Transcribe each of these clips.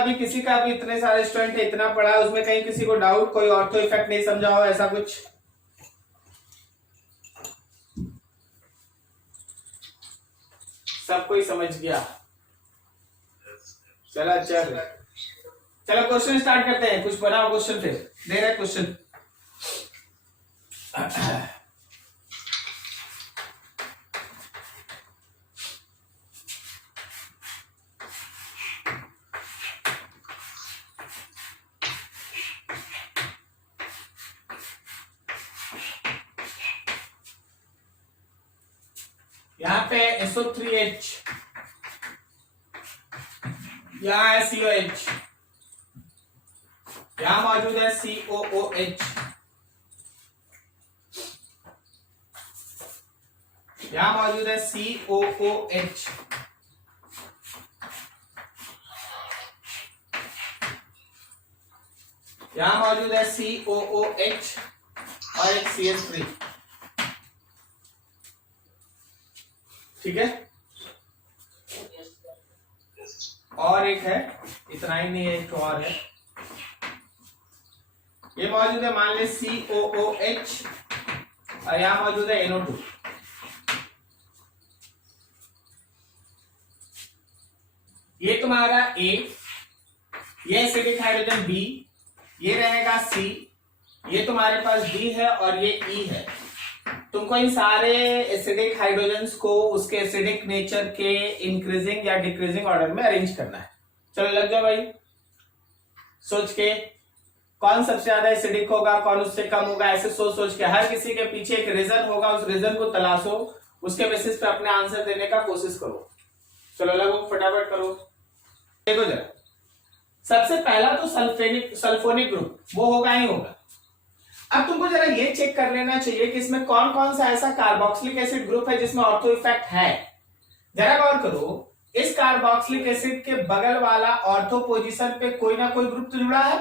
अभी किसी का भी, इतने सारे स्टूडेंट है, इतना पढ़ा है, उसमें कहीं किसी को डाउट, कोई ऑर्थो इफेक्ट नहीं समझा हो ऐसा कुछ? सब कोई समझ गया? चलो अच्छा, चलो क्वेश्चन स्टार्ट करते हैं। कुछ बनाओ क्वेश्चन, फिर दे रहे क्वेश्चन। यहाँ पे SO3H, यहाँ है COH, यहाँ मौजूद है COOH, यहाँ मौजूद है COOH, यहाँ मौजूद है COOH और एक CH3। ठीक है, और एक है, इतना ही नहीं है, एक और है, ये मौजूद है, मान ले COOH और यहां मौजूद है NO2। ये तुम्हारा A, ये एसिडिक हाइड्रोजन B, ये रहेगा C, ये तुम्हारे पास D है और ये E है। तुमको इन सारे एसिडिक हाइड्रोजन्स को उसके एसिडिक नेचर के इंक्रीजिंग या डिक्रीजिंग ऑर्डर में अरेंज करना है। चलो लग जाओ भाई, सोच के कौन सबसे ज्यादा एसिडिक होगा, कौन उससे कम होगा, ऐसे सोच सोच के हर किसी के पीछे एक रीजन होगा, उस रीजन को तलाशो, उसके बेसिस पे अपने आंसर देने का कोशिश करो। चलो लगो, फटाफट करो। देखो जरा, सबसे पहला तो सल्फोनिक ग्रुप वो होगा ही होगा। अब तुमको जरा ये चेक कर लेना चाहिए कि इसमें कौन कौन सा ऐसा कार्बोक्सिलिक एसिड ग्रुप है जिसमें ऑर्थो इफेक्ट है। जरा गौर करो, इस कार्बोक्सिलिक एसिड के बगल वाला ऑर्थो पोजीशन पे कोई ना कोई ग्रुप तो जुड़ा है,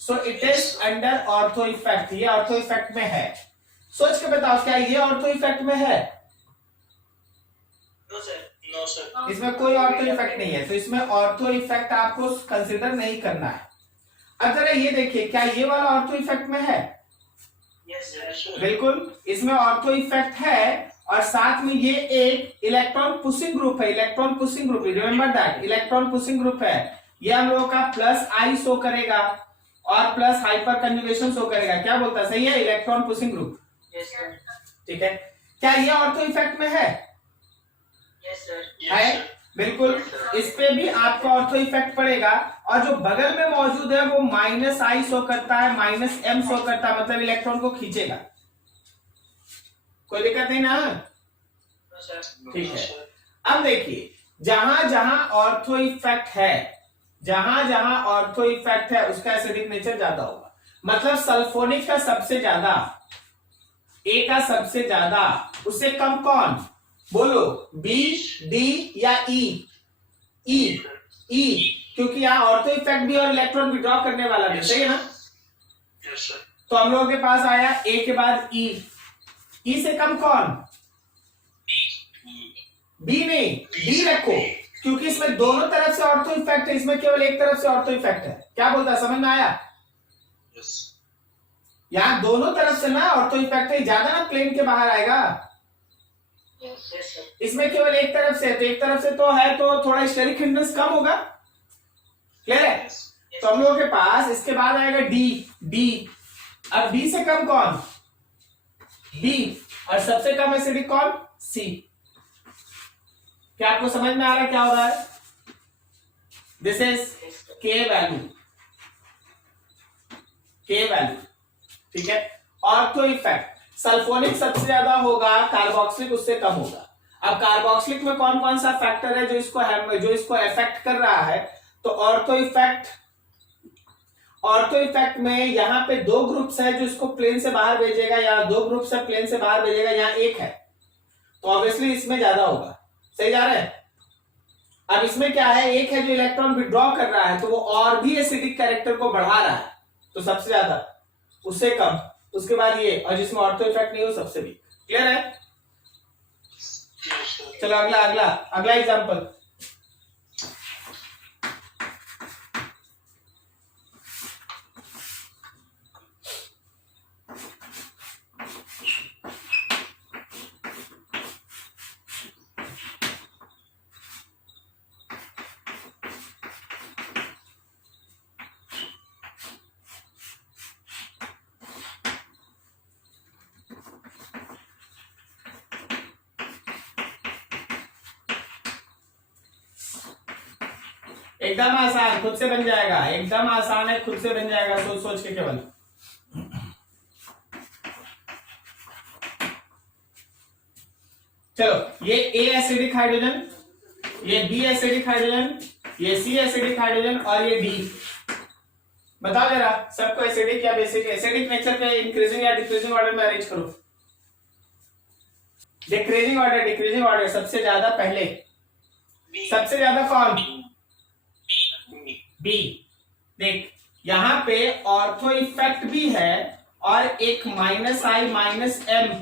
so it is under ortho effect. ये ऑर्थो इफेक्ट में है। सोच के बताओ, क्या ये ऑर्थो इफेक्ट में है? No sir. इसमें कोई ऑर्थो इफेक्ट नहीं है, तो इसमें ऑर्थो इफेक्ट आपको कंसिडर नहीं करना है। अब जरा ये देखिए, क्या ये वाला ऑर्थो इफेक्ट में है? Yes sir. बिल्कुल, इसमें ऑर्थो इफेक्ट है और साथ में ये एक इलेक्ट्रॉन पुशिंग ग्रुप है। Electron pushing group, remember that, electron pushing group है। ये हम लोगों का प्लस आई शो करेगा और प्लस हाइपर कंजुगेशन शो करेगा। क्या बोलता, सही है? Electron pushing group. Yes sir. ठीक है, क्या ये ऑर्थो इफेक्ट में है? Yes sir. है, बिल्कुल। इस पे भी आपको ऑर्थो इफेक्ट पड़ेगा और जो बगल में मौजूद है वो माइनस आई शो करता है, माइनस एम शो करता है, मतलब इलेक्ट्रॉन को खींचेगा। कोई दिक्कत नहीं ना? ठीक है। अब देखिए, जहां जहां ऑर्थो इफेक्ट है, जहां जहां ऑर्थो इफेक्ट है उसका एसिडिक नेचर ज्यादा होगा। मतलब सल्फोनिक का सबसे ज्यादा, ए का सबसे ज्यादा, उससे कम कौन? बोलो, बी, डी या ई? ई, क्योंकि यहाँ ऑर्थो इफेक्ट भी और इलेक्ट्रॉन विड्रॉ करने वाला भी, सही है ना? Yes sir. तो हम लोगों के पास आया ए के बाद ई। ई से कम कौन? बी नहीं, डी रखो, क्योंकि इसमें दोनों तरफ से ऑर्थो इफेक्ट है, इसमें केवल एक तरफ से ऑर्थो इफेक्ट है। क्या बोलता है, समझ में आया? यस। यहाँ दोनों तरफ से ना ऑर्थो इफेक्ट है, ज्यादा ना प्लेन के बाहर आएगा। Yes sir. इसमें केवल एक तरफ से, तो एक तरफ से तो है, तो थोड़ा स्टेरिक हिंड्रेंस कम होगा। क्लियर है? तो हम लोगों के पास इसके बाद आएगा डी। अब डी से कम कौन? बी, और सबसे कम एसिडिक कौन? सी। क्या आपको समझ में आ रहा है क्या हो रहा है? दिस इज के वैल्यू, ठीक है। ऑर्थो इफेक्ट सल्फोनिक सबसे ज्यादा होगा, कार्बोक्सिलिक उससे कम होगा। अब कार्बोक्सिलिक में कौन कौन सा फैक्टर है जो इसको इफेक्ट कर रहा है? तो ऑर्थो इफेक्ट में यहाँ पे दो ग्रुप्स है जो इसको प्लेन से बाहर भेजेगा, यहाँ दो ग्रुप्स है प्लेन से बाहर भेजेगा, यहाँ एक है, तो ऑब्वियसली इसमें ज्यादा होगा। सही जा रहा है? अब इसमें क्या है, एक है जो इलेक्ट्रॉन विड्रॉ कर रहा है, तो वो और भी एसिडिक कैरेक्टर को बढ़ा रहा है, तो सबसे ज्यादा, उससे कम, उसके बाद ये, और जिसमें ऑर्थो इफेक्ट नहीं हो सबसे भी। क्लियर है? चलो अगला एग्जांपल। एकदम आसान, खुद से बन जाएगा, एकदम आसान है, खुद से बन जाएगा, सोच सोच के केवल। चलो, ये ए एसिडिक हाइड्रोजन, ये बी एसिडिक हाइड्रोजन, ये सी एसिडिक हाइड्रोजन और ये डी। बताओ जरा सबको एसिडिक या बेसिक, एसिडिक नेचर पे इंक्रीजिंग या डिक्रीजिंग ऑर्डर में अरेंज करो। डिक्रीजिंग ऑर्डर, डिक्रीजिंग ऑर्डर, सबसे ज्यादा पहले, सबसे ज्यादा कौन? बी। देख यहां पे ऑर्थो इफेक्ट भी है और एक -I -M,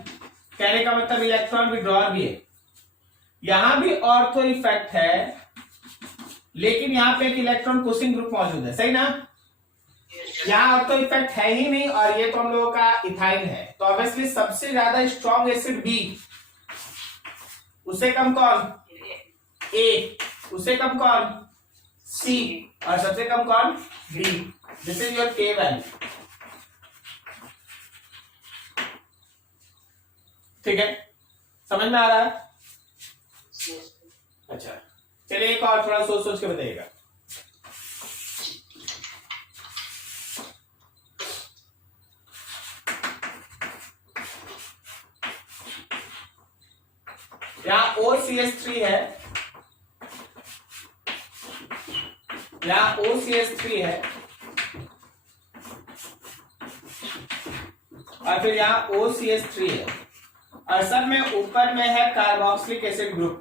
कहने का मतलब इलेक्ट्रॉन विड्रॉल भी है। यहां भी ऑर्थो इफेक्ट है लेकिन यहां पे एक इलेक्ट्रॉन पुशिंग ग्रुप मौजूद है, सही ना? यहां ऑर्थो इफेक्ट है ही नहीं और ये तो हम लोगों का इथाइन है, तो ऑब्वियसली सबसे ज्यादा स्ट्रॉन्ग एसिड बी, उससे कम कौन? ए, उससे कम कौन? सी, और सबसे कम कौन? डी। दिस इज योर के वैल्यू। ठीक है, समझ में आ रहा है? अच्छा चलिए एक और थोड़ा सोच सोच के बताइएगा। यहां OCH3 है, यहां OCH3 है और फिर यहां OCH3 है और सब में ऊपर में है कार्बोक्सिलिक एसिड ग्रुप।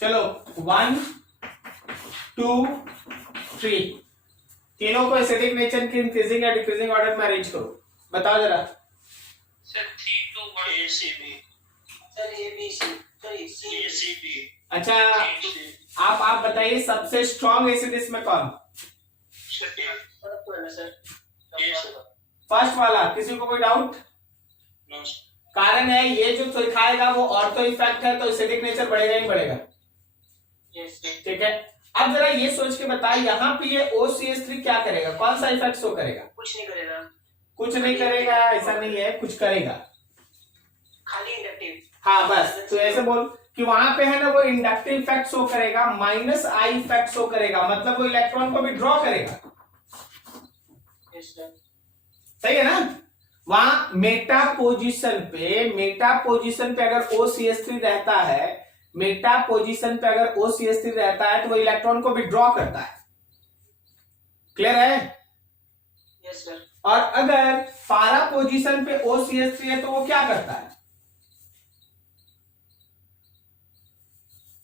चलो 1 2 3 तीनों को एसिडिक नेचर की इंक्रीजिंग या डिक्रीजिंग ऑर्डर में अरेंज करो। बताओ जरा। Sir 3 to 1 ACB, sir ABC, sir ACB। अच्छा आप बताइए सबसे स्ट्रॉन्ग एसिड इसमें कौन? फर्स्ट वाला, किसी को कोई डाउट? कारण है ये जो दिखाएगा वो ऑर्थो इफेक्ट है, तो एसिडिक नेचर बढ़ेगा ही बढ़ेगा। ठीक है, अब जरा ये सोच के बताइए यहाँ पे ये OCH3 क्या करेगा, कौन सा इफेक्ट शो करेगा? कुछ नहीं करेगा, कुछ नहीं करेगा, ऐसा नहीं है, कुछ करेगा, खाली इंडक्टिव। हाँ बस, तो ऐसे बोल कि वहां पे है ना वो इंडक्टिव इफेक्ट शो करेगा, -I इफेक्ट शो करेगा, मतलब वो इलेक्ट्रॉन को भी ड्रॉ करेगा। सही है ना? वहां मेटा पोजीशन पे अगर OCH3 रहता है, मेटा पोजीशन पे अगर OCH3 रहता है तो वो इलेक्ट्रॉन को भी ड्रॉ करता है। क्लियर है? Yes sir. और अगर पारा पोजीशन पे OCH3 है तो वो क्या करता है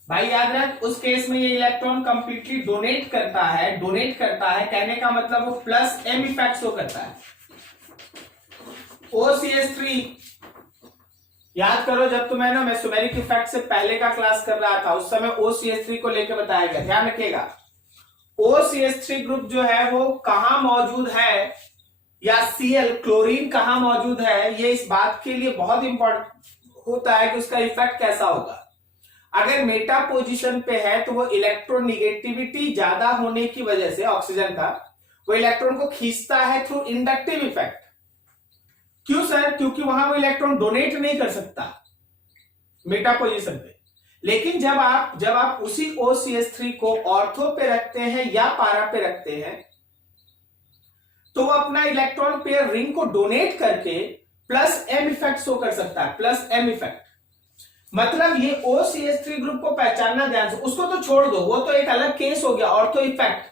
भाई? याद रख, उस केस में ये इलेक्ट्रॉन कंप्लीटली डोनेट करता है, कहने का मतलब वो +M इफेक्ट शो करता है। OCH3 याद करो, जब तुम्हें ना मैं सुमेरिक इफेक्ट से पहले का क्लास कर रहा था उस समय OCH3 को लेकर बताया गया, ध्यान रखिएगा। OCH3 ग्रुप जो है वो कहां मौजूद है, या Cl क्लोरीन कहां मौजूद है, ये इस बात के लिए बहुत इंपॉर्टेंट होता है कि उसका इफेक्ट कैसा होगा। अगर मेटा पोजीशन पे है तो वो इलेक्ट्रोनिगेटिविटी ज्यादा होने की वजह से ऑक्सीजन का वो इलेक्ट्रॉन को खींचता है थ्रू इंडक्टिव इफेक्ट। क्यों सर? क्योंकि वहां वो इलेक्ट्रॉन डोनेट नहीं कर सकता मेटा पोजीशन पे। लेकिन जब आप उसी OCH3 को ऑर्थो पे रखते हैं या पारा पे रखते हैं तो वो अपना इलेक्ट्रॉन पेयर रिंग को डोनेट करके +M इफेक्ट शो कर सकता है, +M इफेक्ट। मतलब ये OCH3 ग्रुप को पहचानना ध्यान से, उसको तो छोड़ दो, वो तो एक अलग केस हो गया ऑर्थो इफेक्ट।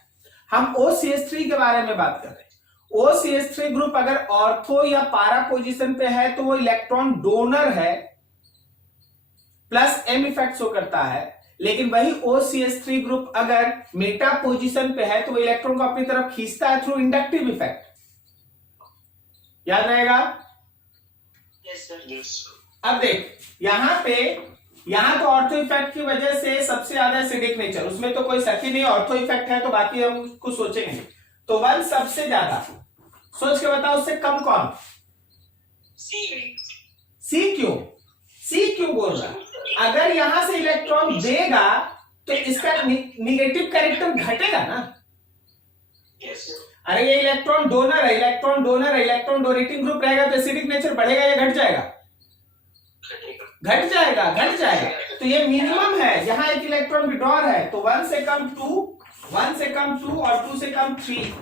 हम OCH3 के बारे में बात कर रहे हैं। OCH3 ग्रुप अगर ऑर्थो या पारा पोजीशन पे है तो वो इलेक्ट्रॉन डोनर है, +M इफेक्ट शो करता है। लेकिन वही OCH3 ग्रुप अगर मेटा पोजीशन पे है तो वो इलेक्ट्रॉन को अपनी तरफ खींचता है थ्रू इंडक्टिव इफेक्ट। याद रहेगा? Yes sir. अब देख यहां तो ऑर्थो इफेक्ट की वजह से सबसे ज्यादा एसिडिक नेचर, उसमें तो कोई शक ही नहीं, ऑर्थो इफेक्ट है तो बाकी हम कुछ सोचेंगे। तो 1 सबसे ज्यादा, सोच के बताओ उससे कम कौन? सी क्यों बोल रहा? अगर यहां से इलेक्ट्रॉन देगा तो इसका निगेटिव कैरेक्टर घटेगा ना। अरे ये इलेक्ट्रॉन डोनर है, इलेक्ट्रॉन डोनेटिंग ग्रुप रहेगा तो एसिडिक नेचर बढ़ेगा या घट जाएगा? घट जाएगा। तो तो ये मिनिमम है, यहाँ एक इलेक्ट्रॉन विड्रॉल है, तो 1 से कम 2, 1 से कम 2 और 2 से कम 3।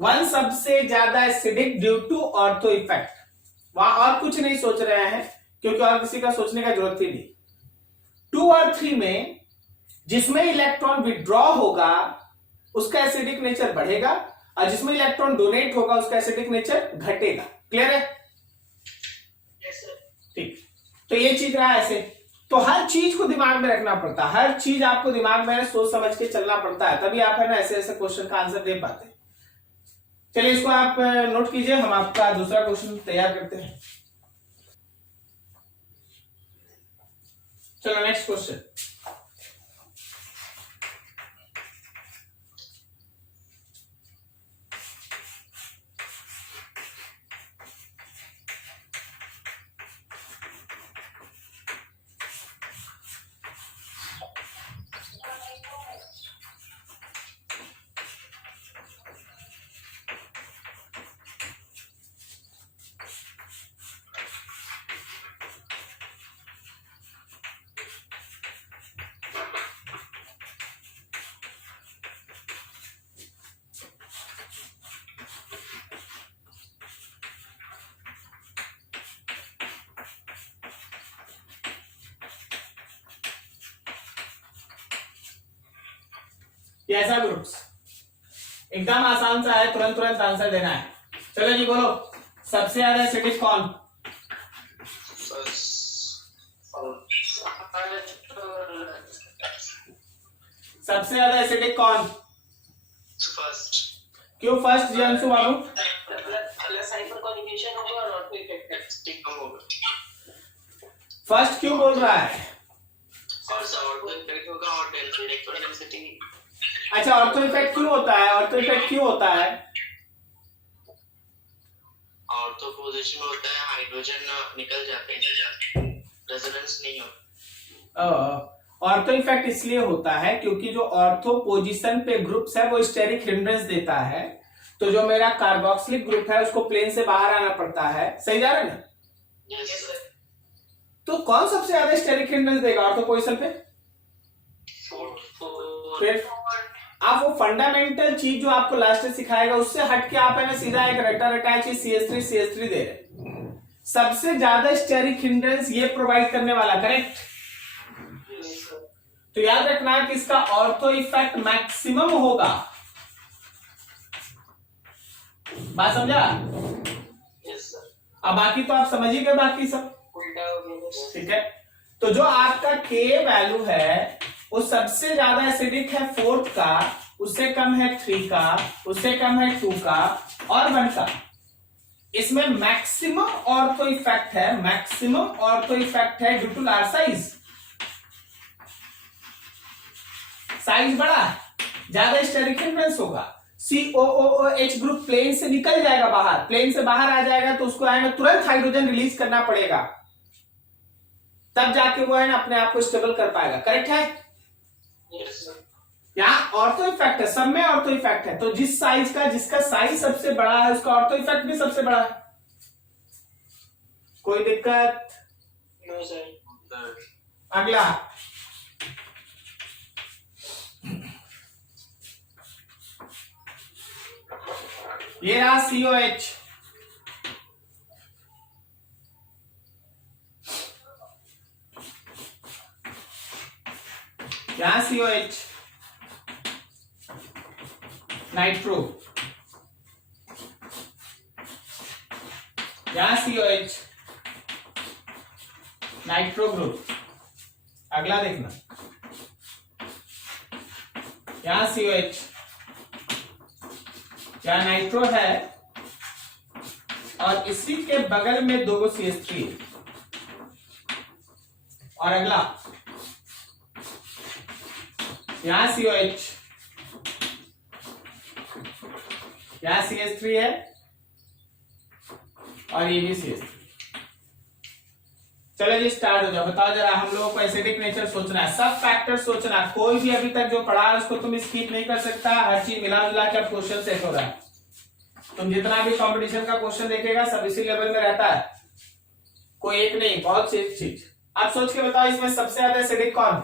1 सबसे ज्यादा acidic due to ortho effect. वहां और कुछ नहीं सोच रहे हैं क्योंकि और किसी का सोचने का जरूरत ही नहीं। 2 और 3 में जिसमें इलेक्ट्रॉन विड्रॉ होगा उसका एसिडिक नेचर बढ़ेगा और जिसमें इलेक्ट्रॉन डोनेट होगा उसका एसिडिक नेचर घटेगा। क्लियर है? ठीक, तो ये चीज रहा ऐसे। तो हर चीज को दिमाग में रखना पड़ता है, हर चीज आपको दिमाग में सोच समझ के चलना पड़ता है, तभी आप है ना ऐसे ऐसे क्वेश्चन का आंसर दे पाते हैं। चलिए इसको आप नोट कीजिए, हम आपका दूसरा क्वेश्चन तैयार करते हैं। चलो नेक्स्ट क्वेश्चन। कैसा ग्रुप्स? एकदम आसान सा है, तुरंत तुरंत आंसर देना है। चलो जी बोलो, सबसे ज्यादा एसिडिक कौन? सबसे ज्यादा एसिडिक कौन? फर्स्ट। क्यों फर्स्ट जियांशु बाबू? फर्स्ट क्यों बोल रहा है? अच्छा, ऑर्थो इफेक्ट क्यों होता है? ऑर्थो इफेक्ट क्यों होता है? ऑर्थो पोजीशन होता है, हाइड्रोजन निकल जाते हैं, रेजोनेंस नहीं होता। ऑर्थो इफेक्ट इसलिए होता है क्योंकि जो ऑर्थो पोजीशन पे ग्रुप्स है वो स्टेरिक हिंड्रेंस देता है, तो जो मेरा कार्बोक्सिलिक ग्रुप है उसको प्लेन से बाहर आना पड़ता है। सही जा रहा है ना? तो कौन सबसे ज्यादा स्टेरिक हिंड्रेंस देगा ऑर्थो पोजीशन पे? फिर आप वो फंडामेंटल चीज जो आपको लास्ट में सिखाएगा उससे हट के आप है ना सीधा एक रटा रटा चीज CH3 दे रहे। सबसे ज्यादा स्टेरिक हिंड्रेंस ये प्रोवाइड करने वाला, करेक्ट? तो याद रखना कि इसका ऑर्थो इफेक्ट मैक्सिमम होगा। बात समझा? अब बाकी तो आप समझ ही गए, बाकी सब ठीक है। तो जो आपका K वैल्यू है वो सबसे ज्यादा एसिडिक है 4 का, उससे कम है 3 का, उससे कम है 2 का और 1 का। इसमें मैक्सिमम ऑर्थो इफेक्ट है, मैक्सिमम ऑर्थो इफेक्ट है due to large size. Size बड़ा, ज्यादा स्टेरिक हिंड्रेंस होगा। COOH ग्रुप प्लेन से निकल जाएगा बाहर, प्लेन से बाहर आ जाएगा तो उसको है ना तुरंत हाइड्रोजन रिलीज करना पड़ेगा, तब जाके वो है ना अपने आप को स्टेबल कर पाएगा। करेक्ट है? यहाँ ऑर्थो इफेक्ट है, सब में ऑर्थो इफेक्ट है। तो जिस साइज का, जिसका साइज सबसे बड़ा है उसका ऑर्थो इफेक्ट भी सबसे बड़ा है। कोई दिक्कत? No sir. अगला ये रहा COH। क्या COH? नाइट्रो। क्या COH? Nitro group. अगला देखना, क्या COH? क्या नाइट्रो है और इसी के बगल में 2 CH3 है। और अगला यहां COH, यहां CH3 है और ये भी CH3। चलो जी स्टार्ट हो जाओ। बताओ जरा, हम लोगों को एसिडिक नेचर सोचना है, सब फैक्टर सोचना। कोई भी अभी तक जो पढ़ा है उसको तुम स्किप नहीं कर सकता, हर चीज मिला जुला के अब क्वेश्चन सेट हो रहा है। तुम जितना भी कंपटीशन का क्वेश्चन देखेगा सब इसी लेवल में रहता है, कोई एक नहीं, बहुत सी चीज। अब सोच के बताओ इसमें सबसे ज्यादा एसिडिक कौन?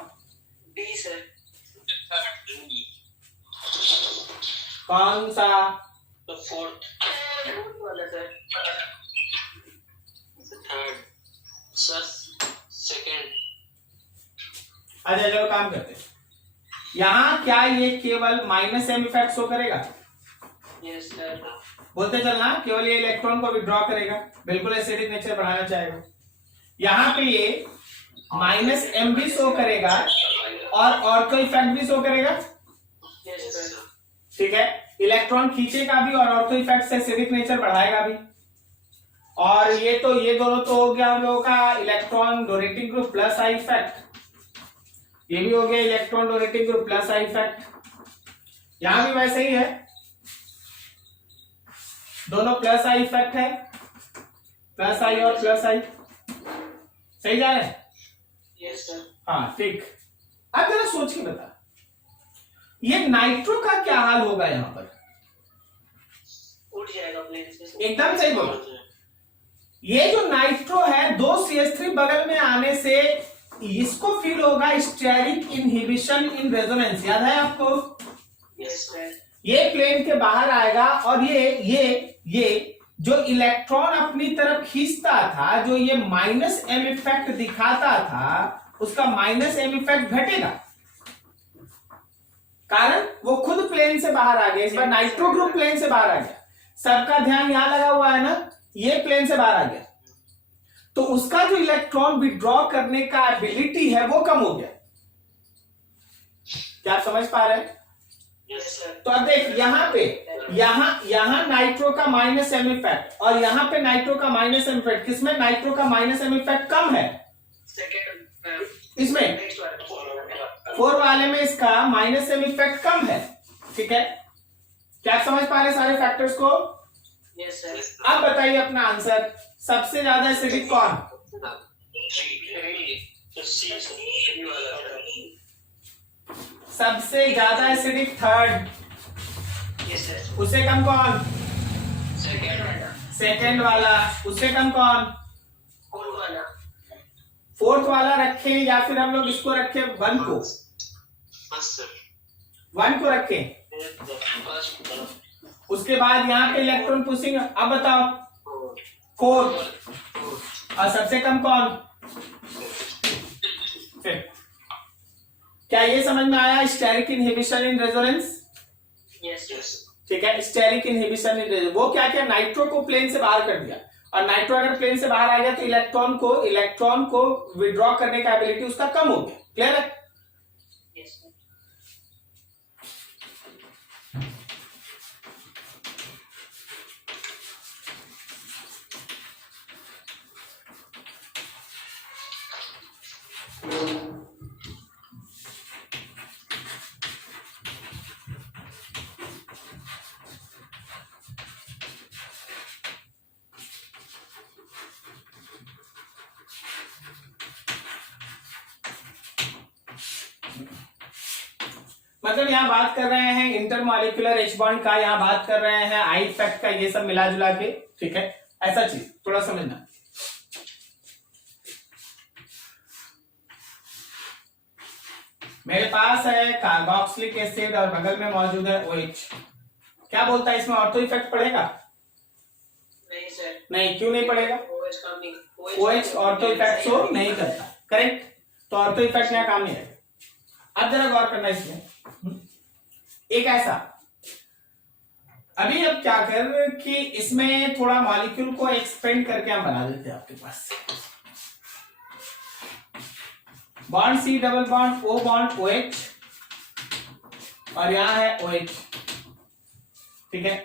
B sir. कौन सा? तो फोर्थ वाला सर। Third sir second. अच्छा चलो काम करते हैं। यहाँ क्या ये केवल माइनस एम इफेक्ट शो करेगा? Yes sir. बोलते चलना केवल ये इलेक्ट्रॉन को विड्रॉ करेगा, बिल्कुल एसिडिक नेचर बढ़ाना चाहेगा। यहाँ पे ये माइनस एम भी शो करेगा और ऑर्थो इफेक्ट भी शो करेगा। Yes sir. ठीक है, इलेक्ट्रॉन खींचेगा भी और ऑर्थो इफेक्ट से एसिडिक नेचर बढ़ाएगा भी। और ये दोनों तो हो गया हम लोगों का electron donating group plus I effect, ये भी हो गया electron donating group plus I effect. यहां भी वैसे ही है, दोनों प्लस आई इफेक्ट है, प्लस आई और प्लस आई। सही जा रहे हैं? Yes sir. हाँ ठीक। अब जरा सोच के बता, ये नाइट्रो का क्या हाल होगा यहां पर? उठ जाएगा प्लेन से। एकदम सही बोलो। ये जो नाइट्रो है, दो CH3 बगल में आने से इसको फील होगा स्टेरिक इनहिबिशन इन रेजोनेंस। याद है आपको? Yes sir. ये प्लेन के बाहर आएगा और ये जो इलेक्ट्रॉन अपनी तरफ खींचता था, जो ये माइनस एम इफेक्ट दिखाता था, उसका माइनस एम इफेक्ट घटेगा, कारण वो खुद प्लेन से बाहर आ गया। इस बार नाइट्रो ग्रुप प्लेन से बाहर आ गया, सबका ध्यान यहां लगा हुआ है ना, ये प्लेन से बाहर आ गया, तो उसका जो इलेक्ट्रॉन विड्रॉ करने का एबिलिटी है वो कम हो गया। क्या आप समझ पा रहे हैं? Yes sir. तो अब देख यहाँ पे यहां नाइट्रो का माइनस एम इफेक्ट और यहां पे नाइट्रो का माइनस एम इफेक्ट, किसमें नाइट्रो का माइनस एम इफेक्ट कम है? सेकंड इसमें नेक्स्ट वाला 4 वाले में इसका माइनस एम इफेक्ट कम है। ठीक है, क्या आप समझ पा रहे सारे फैक्टर्स को? Yes sir. अब बताइए अपना आंसर, सबसे ज्यादा एसिडिक कौन? सबसे ज्यादा एसिडिक थर्ड, यस सर। उससे कम कौन? सेकंड सेकंड वाला, उससे कम कौन? कौन वाला? फोर्थ वाला रखें या फिर हम लोग इसको रखें 1 को? 1 को रखें। उसके बाद यहाँ पे इलेक्ट्रॉन पुशिंग, अब बताओ 4, और सबसे कम कौन? फिर क्या ये समझ में आया steric inhibition in resonance? Yes yes. ठीक है, स्टेरिक इनहिबिशन इन रेजोनेंस वो क्या किया, नाइट्रो को प्लेन से बाहर कर दिया, और नाइट्रो अगर प्लेन से बाहर आ गया तो इलेक्ट्रॉन को विड्रॉ करने का एबिलिटी उसका कम हो गया। क्लियर है? Yes sir. मतलब यहाँ बात कर रहे हैं इंटरमॉलिक्यूलर H बॉन्ड का, यहाँ बात कर रहे हैं आई इफेक्ट का, ये सब मिला जुला के। ठीक है, ऐसा चीज थोड़ा समझना। मेरे पास है कार्बोक्सिलिक एसिड और बगल में मौजूद है OH। क्या बोलता है इसमें ऑर्थो इफेक्ट पड़ेगा? नहीं सर। नहीं, क्यों नहीं पड़ेगा? OH काम नहीं, OH ऑर्थो इफेक्ट शो नहीं करता, करेक्ट? तो ऑर्थो इफेक्ट यहाँ काम नहीं है। अब जरा गौर करना इसमें, एक ऐसा, अभी अब क्या कर कि इसमें थोड़ा मॉलिक्यूल को एक्सपेंड करके हम बना देते हैं आपके पास। Bond C double bond O bond OH, और यहां है OH। ठीक है,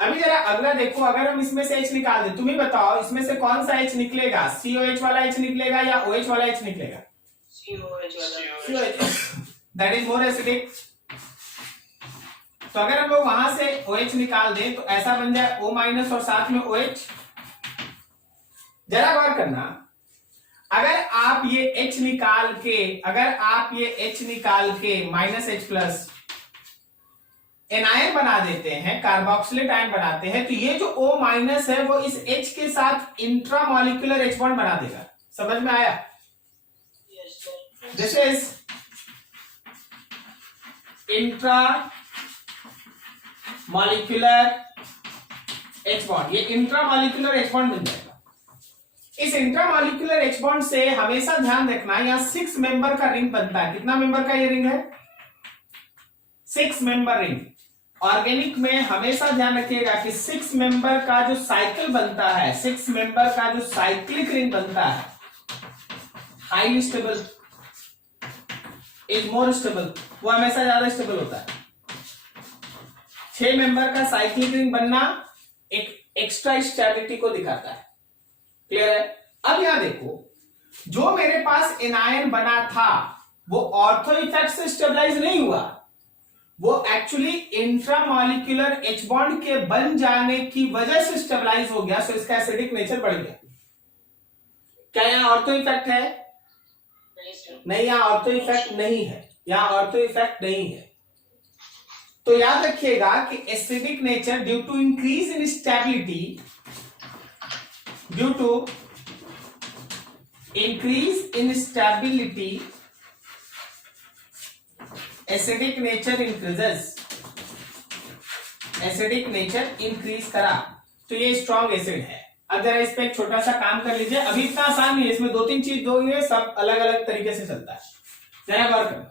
अभी जरा अगला देखो, अगर हम इसमें से H निकाल दें, तुम ही बताओ इसमें से कौन सा H निकलेगा? COH वाला H निकलेगा या OH वाला H निकलेगा? COH वाला। COH, that is more acidic. तो अगर हम लोग वहां से OH निकाल दें तो ऐसा बन जाए O माइनस और साथ में OH। जरा गौर करना, अगर आप ये H निकाल के माइनस H प्लस एनायन बना देते हैं, कार्बोक्सिलेट आयन बनाते हैं, तो ये जो O माइनस है वो इस H के साथ इंट्रामॉलिक्यूलर H बॉन्ड बना देगा। समझ में आया? This is intra molecular H bond, ये इंट्रा मॉलिक्यूलर H बॉन्ड बन जाएगा। इस इंट्रा मॉलिक्यूलर H बॉन्ड से हमेशा ध्यान रखना, यहाँ 6 मेंबर का रिंग बनता है। कितना मेंबर का ये रिंग है? 6 मेंबर रिंग। ऑर्गेनिक में हमेशा ध्यान रखिएगा कि 6 मेंबर का जो साइकिल बनता है, 6 मेंबर का जो साइक्लिक रिंग बनता है, highly stable is more stable, वो हमेशा ज्यादा स्टेबल होता है। 6 मेंबर का साइक्लिक रिंग बनना एक एक्स्ट्रा स्टेबिलिटी को दिखाता है। क्लियर है? अब यहां देखो, जो मेरे पास एनायन बना था वो ऑर्थो इफेक्ट से स्टेबलाइज नहीं हुआ, वो एक्चुअली इंट्रामॉलिक्यूलर H बॉन्ड के बन जाने की वजह से स्टेबलाइज हो गया, सो इसका एसिडिक नेचर बढ़ गया। क्या यहां ऑर्थो इफेक्ट है? नहीं, यहां ऑर्थो इफेक्ट नहीं है, यहां ऑर्थो इफेक्ट नहीं है। तो याद रखिएगा कि acidic nature due to increase in stability, due to increase in stability acidic nature increases, acidic nature increase करा, तो ये स्ट्रॉन्ग एसिड है। अब जरा इस पे एक छोटा सा काम कर लीजिए, अभी इतना आसान नहीं है, इसमें 2-3 चीज दो है, सब अलग अलग तरीके से चलता है। जरा गौर करना,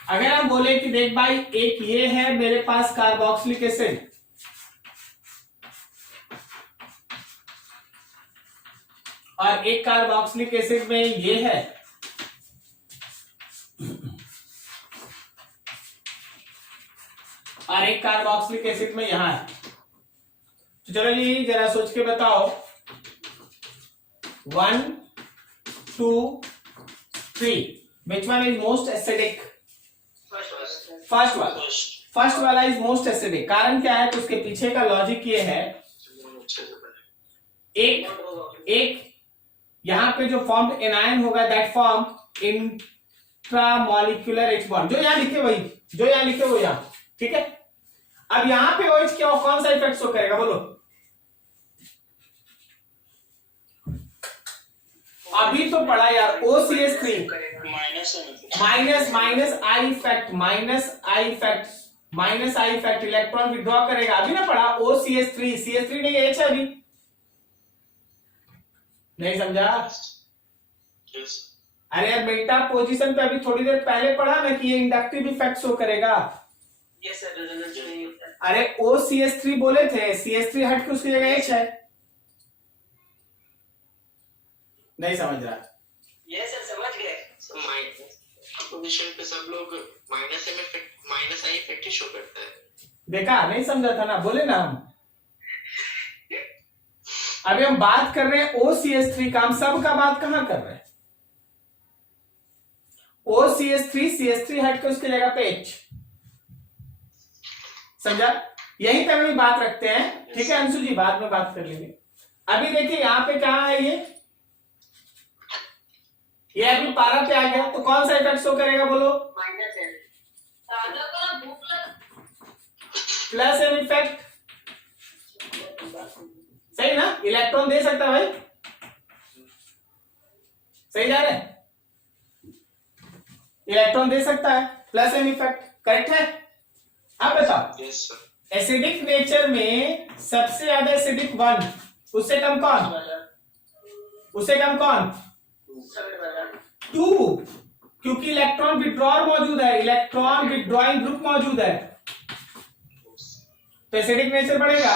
अगर हम बोले कि देख भाई एक ये है मेरे पास कार्बोक्सिलिक एसिड, और एक कार्बोक्सिलिक एसिड में ये है, और एक कार्बोक्सिलिक एसिड में यहां है, तो चलो जी जरा सोच के बताओ, 1 2 3 which one is most acidic? First वाला इज मोस्ट एसिडिक। कारण क्या है? तो उसके पीछे का लॉजिक ये है, एक यहां पे जो फॉर्म एनायन होगा that form intramolecular H bond, जो यहां लिखे वही, जो यहां लिखे वो यहां, ठीक है। अब यहां पे OH क्या कौन सा इफेक्ट शो करेगा बोलो? अभी तो पढ़ा यार, OCH3 minus I effect electron withdraw करेगा, अभी ना पढ़ा OCH3, CH3 नहीं H है, अभी नहीं समझा? अरे यार बेटा पोजीशन पे अभी थोड़ी देर पहले पढ़ा ना कि ये इंडक्टिव इफेक्ट शो करेगा। Yes sir, resonance नहीं होता है। अरे OCH3 बोले थे, CH3 हट के उसकी जगह H है, नहीं समझ रहा? Yes sir, समझ गए। पोजीशन पे सब लोग minus I effect he show करता है। देखा, नहीं समझा था ना, बोले ना हम। अभी हम बात कर रहे हैं OCH3 का, हम सब का बात कहां कर रहे हैं? OCH3 CH3 हट के उसकी जगह पे H, समझा? यहीं पे भी बात रखते हैं, ठीक है अंशु जी, बाद में बात कर लेंगे। अभी देखिए यहाँ पे क्या है, ये अभी 12 पे आ गया, तो कौन सा इफेक्ट शो करेगा बोलो? माइनस है। प्लस एम इफेक्ट, सही ना? इलेक्ट्रॉन दे सकता है भाई, सही जा रहे हैं? इलेक्ट्रॉन दे सकता है, प्लस एम इफेक्ट, करेक्ट है? अब बताओ, यस सर। एसिडिक नेचर में सबसे ज्यादा एसिडिक 1, उससे कम कौन? उससे कम कौन? 2, क्योंकि इलेक्ट्रॉन विड्रॉअर मौजूद है, इलेक्ट्रॉन विड्रॉइंग ग्रुप मौजूद है, तो एसिडिक नेचर बढ़ेगा।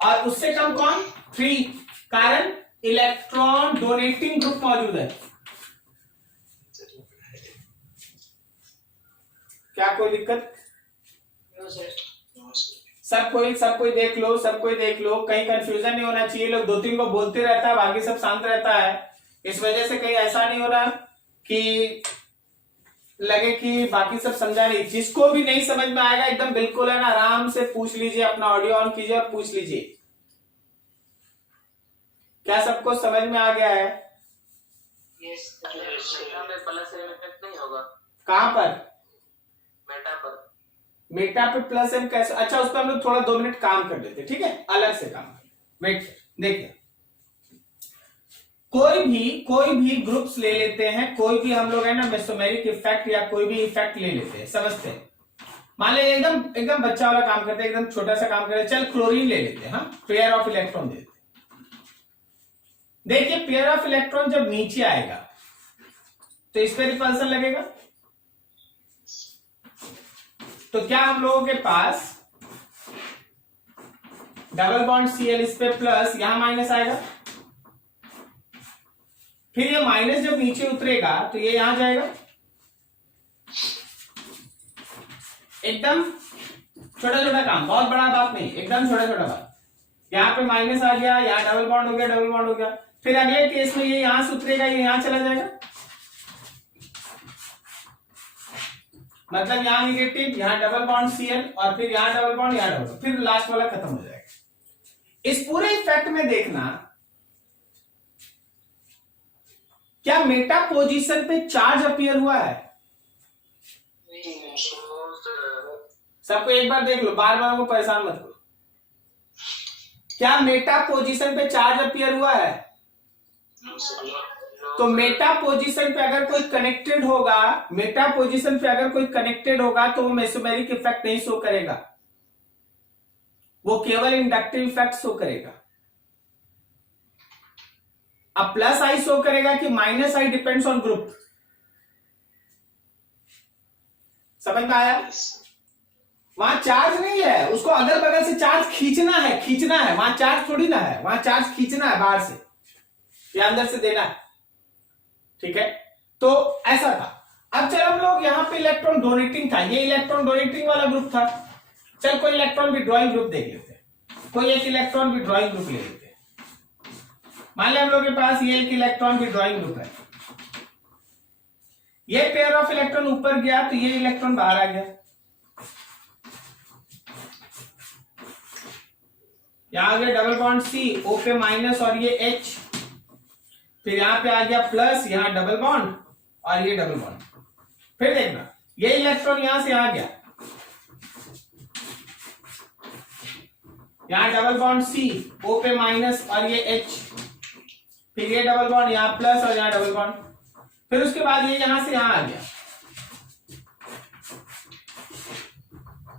और उससे कम कौन? 3, कारण इलेक्ट्रॉन डोनेटिंग ग्रुप मौजूद है। क्या कोई दिक्कत? सब कोई देख लो, कहीं कंफ्यूजन नहीं होना चाहिए। लोग 2-3 लोग बोलते रहता है, बाकी सब शांत रहता है, इस वजह से कहीं ऐसा नहीं हो रहा कि लगे कि बाकी सब समझा नहीं। जिसको भी नहीं समझ में आएगा एकदम बिल्कुल है ना, आराम से पूछ लीजिए, अपना ऑडियो ऑन कीजिए और पूछ लीजिए। क्या सबको समझ में आ गया है? Yes sir, में प्लस एम इफेक्ट नहीं होगा। कहां पर? मेटा पर। मेटा पे प्लस एम कैसे? अच्छा, उस पर हम लोग थोड़ा 2 मिनट काम कर लेते, ठीक है, अलग से काम कर। वेट, देखिए कोई भी ग्रुप्स ले लेते हैं, कोई भी हम लोग है ना मेसोमेरिक इफेक्ट या कोई भी इफेक्ट ले लेते हैं, समझते हैं। मान लीजिए एकदम बच्चा वाला काम करते हैं, एकदम छोटा सा काम करते हैं, चल क्लोरीन ले लेते हैं, हाँ, पेयर ऑफ इलेक्ट्रॉन दे देते हैं। देखिए पेयर ऑफ इलेक्ट्रॉन जब नीचे आएगा तो इस पे रिपल्सन लगेगा, तो क्या हम लोगों के पास डबल बॉन्ड Cl इस पे प्लस, यहां माइनस आएगा, फिर ये माइनस जब नीचे उतरेगा तो ये यहां जाएगा। एकदम छोटा छोटा काम, बहुत बड़ा बात नहीं, एकदम छोटा छोटा बात। यहां पे माइनस आ गया, यहां डबल बॉन्ड हो गया, डबल बॉन्ड हो गया, फिर अगले केस में ये यहां से उतरेगा, ये यहां चला जाएगा, मतलब यहां निगेटिव, यहां डबल बॉन्ड Cl और फिर यहां डबल बॉन्ड, यहां डबल बॉन्ड, फिर लास्ट वाला खत्म हो जाएगा। इस पूरे इफेक्ट में देखना क्या मेटा पोजीशन पे चार्ज अपीयर हुआ है? सबको एक बार देख लो, बार बार को परेशान मत करो। क्या मेटा पोजीशन पे चार्ज अपीयर हुआ है? तो मेटा पोजीशन पे अगर कोई कनेक्टेड होगा, मेटा पोजीशन पे अगर कोई कनेक्टेड होगा तो वो मेसोमेरिक इफेक्ट नहीं शो करेगा, वो केवल इंडक्टिव इफेक्ट शो करेगा। अब प्लस आई शो करेगा कि minus I depends on group. समझ में आया? वहां चार्ज नहीं है, उसको अगल बगल से चार्ज खींचना है, वहां चार्ज थोड़ी ना है, वहां चार्ज खींचना है बाहर से या अंदर से देना है, ठीक है। तो ऐसा था। अब चल हम लोग यहां पे इलेक्ट्रॉन डोनेटिंग था, ये इलेक्ट्रॉन डोनेटिंग वाला ग्रुप था। चल कोई इलेक्ट्रॉन विड्रॉइंग ग्रुप देख लेते हैं, कोई एक इलेक्ट्रॉन विड्रॉइंग ग्रुप ले लेते हैं। मान लिया हम लोग के पास ये एक इलेक्ट्रॉन विड्रॉइंग ग्रुप है, ये पेयर ऑफ इलेक्ट्रॉन ऊपर गया तो ये इलेक्ट्रॉन बाहर आ गया, यहां आ गया डबल बॉन्ड C, O पे माइनस और ये H, फिर यहां पे आ गया प्लस, यहां डबल बॉन्ड और ये डबल बॉन्ड। फिर देखना ये इलेक्ट्रॉन यहां से आ गया, यहां डबल बॉन्ड C, O पे माइनस और ये H, फिर ये डबल बॉन्ड, यहां प्लस और यहां डबल बॉन्ड, फिर उसके बाद ये यहां से यहां आ गया,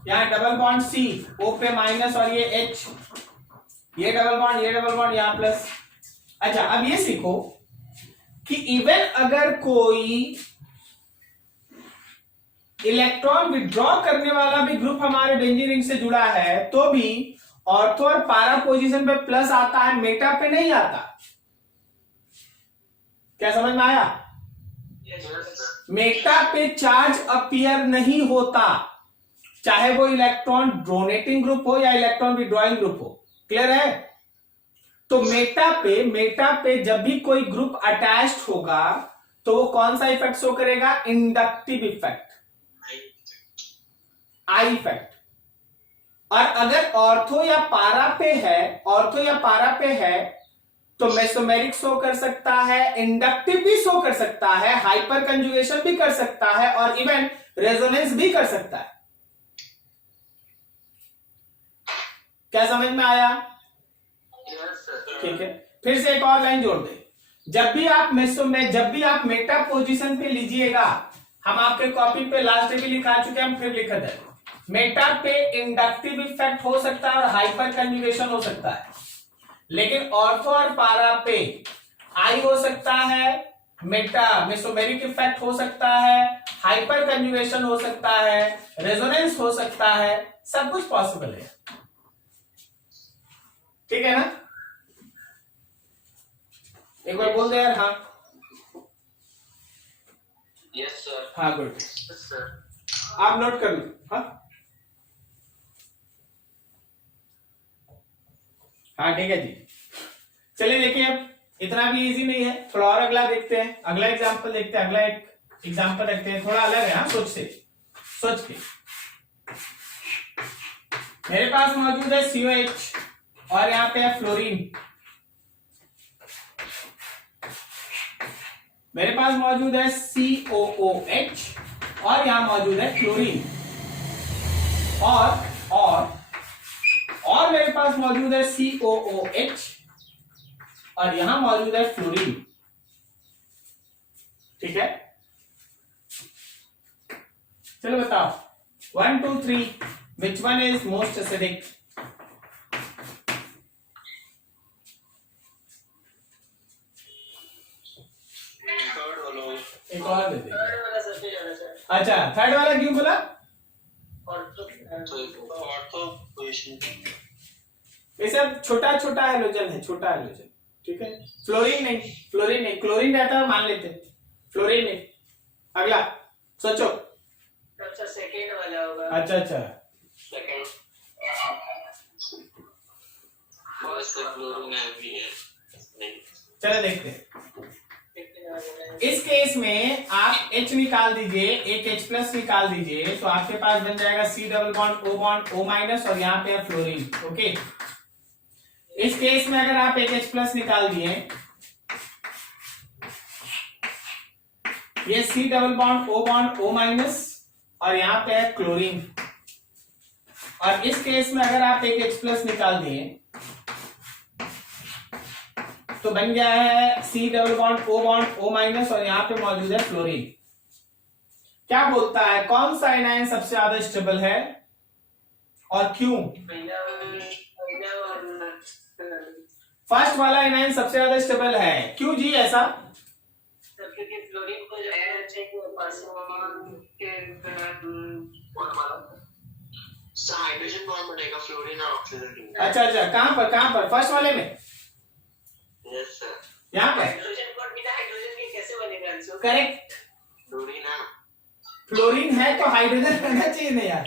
यहां डबल बॉन्ड C, O पे माइनस और ये H, ये डबल बॉन्ड, यहां प्लस। अच्छा अब ये सीखो कि इवन अगर कोई इलेक्ट्रॉन विड्रॉ करने वाला भी ग्रुप हमारे बेंजीन रिंग से जुड़ा है तो भी ऑर्थो और पारा पोजीशन पे प्लस आता है, मेटा पे नहीं आता। क्या समझ में आया? मेटा पे चार्ज अपीयर नहीं होता, चाहे वो इलेक्ट्रॉन डोनेटिंग ग्रुप हो या इलेक्ट्रॉन विड्रॉइंग ग्रुप हो। क्लियर है? तो मेटा पे जब भी कोई ग्रुप अटैच्ड होगा तो वो कौन सा इफेक्ट शो करेगा? Inductive effect, I effect. और अगर ऑर्थो या पारा पे है तो मेसोमेरिक शो कर सकता है, इंडक्टिव भी शो कर सकता है, हाइपर कंजुगेशन भी कर सकता है और इवन रेजोनेंस भी कर सकता है। क्या समझ में आया? ठीक है, फिर से एक और लाइन जोड़ दे। जब भी आप मेटा पोजीशन पे लीजिएगा, हम आपके कॉपी पे लास्ट भी लिखा चुके हैं, हम फिर लिखा है, मेटा पे इंडक्टिव इफेक्ट हो सकता है और हाइपर कंजुगेशन हो सकता है, लेकिन ऑर्थो और पारा पे आई हो सकता है, मेसोमेरिक इफेक्ट हो सकता है, हाइपर कंजुगेशन हो सकता है, रेजोनेंस हो सकता है, सब कुछ पॉसिबल है। ठीक है ना? एक बार बोल दे यार। हाँ यस सर। हाँ गुड, यस सर। आप नोट कर लो। हाँ ठीक है जी। चलिए देखिए, अब इतना भी इजी नहीं है, थोड़ा और अगला देखते हैं, अगला एग्जांपल देखते हैं, अगला एक एग्जांपल रखते हैं, थोड़ा अलग है। हाँ सोच के मेरे पास मौजूद है COH और यहाँ पे है फ्लोरीन, मेरे पास मौजूद है COOH और यहां मौजूद है क्लोरीन, और मेरे पास मौजूद है COOH और यहां मौजूद है फ्लोरीन। ठीक है, चलो बताओ 1 2 3 which one is most acidic? एक और दे दे। अच्छा, थर्ड वाला क्यों बोला? ये सब छोटा छोटा हाइड्रोजन है, छोटा हाइड्रोजन। ठीक है, फ्लोरीन नहीं, फ्लोरीन नहीं, क्लोरीन रहता है मान लेते, फ्लोरीन नहीं। अगला सोचो। अच्छा, सेकंड वाला होगा। अच्छा अच्छा, सेकंड चलो देखते हैं। इस केस में आप H निकाल दीजिए, एक H प्लस निकाल दीजिए, तो आपके पास बन जाएगा C double bond O minus, और यहाँ पे है फ्लोरीन। ओके, इस केस में अगर आप एक H प्लस निकाल दिए, ये C double bond O minus, और यहाँ पे है क्लोरीन। और इस केस में अगर आप एक H प्लस निकाल दिए तो बन गया है C double bond O minus, और यहाँ पे मौजूद है फ्लोरीन। क्या बोलता है, कौन सा एनायन सबसे ज्यादा स्टेबल है और क्यों? फर्स्ट वाला एनायन सबसे ज्यादा स्टेबल है, क्यों जी ऐसा? क्योंकि फ्लोरीन को जो है हाइड्रोजन बॉन्ड बनेगा फ्लोरीन और ऑक्सीजन। अच्छा अच्छा, कहां पर फर्स्ट वाले में? यस सर, यहाँ पे हाइड्रोजन बॉन्ड बिना हाइड्रोजन के कैसे बनेगा आंसर? करेक्ट, फ्लोरीन है। फ्लोरीन है तो हाइड्रोजन रहना चाहिए ना यार।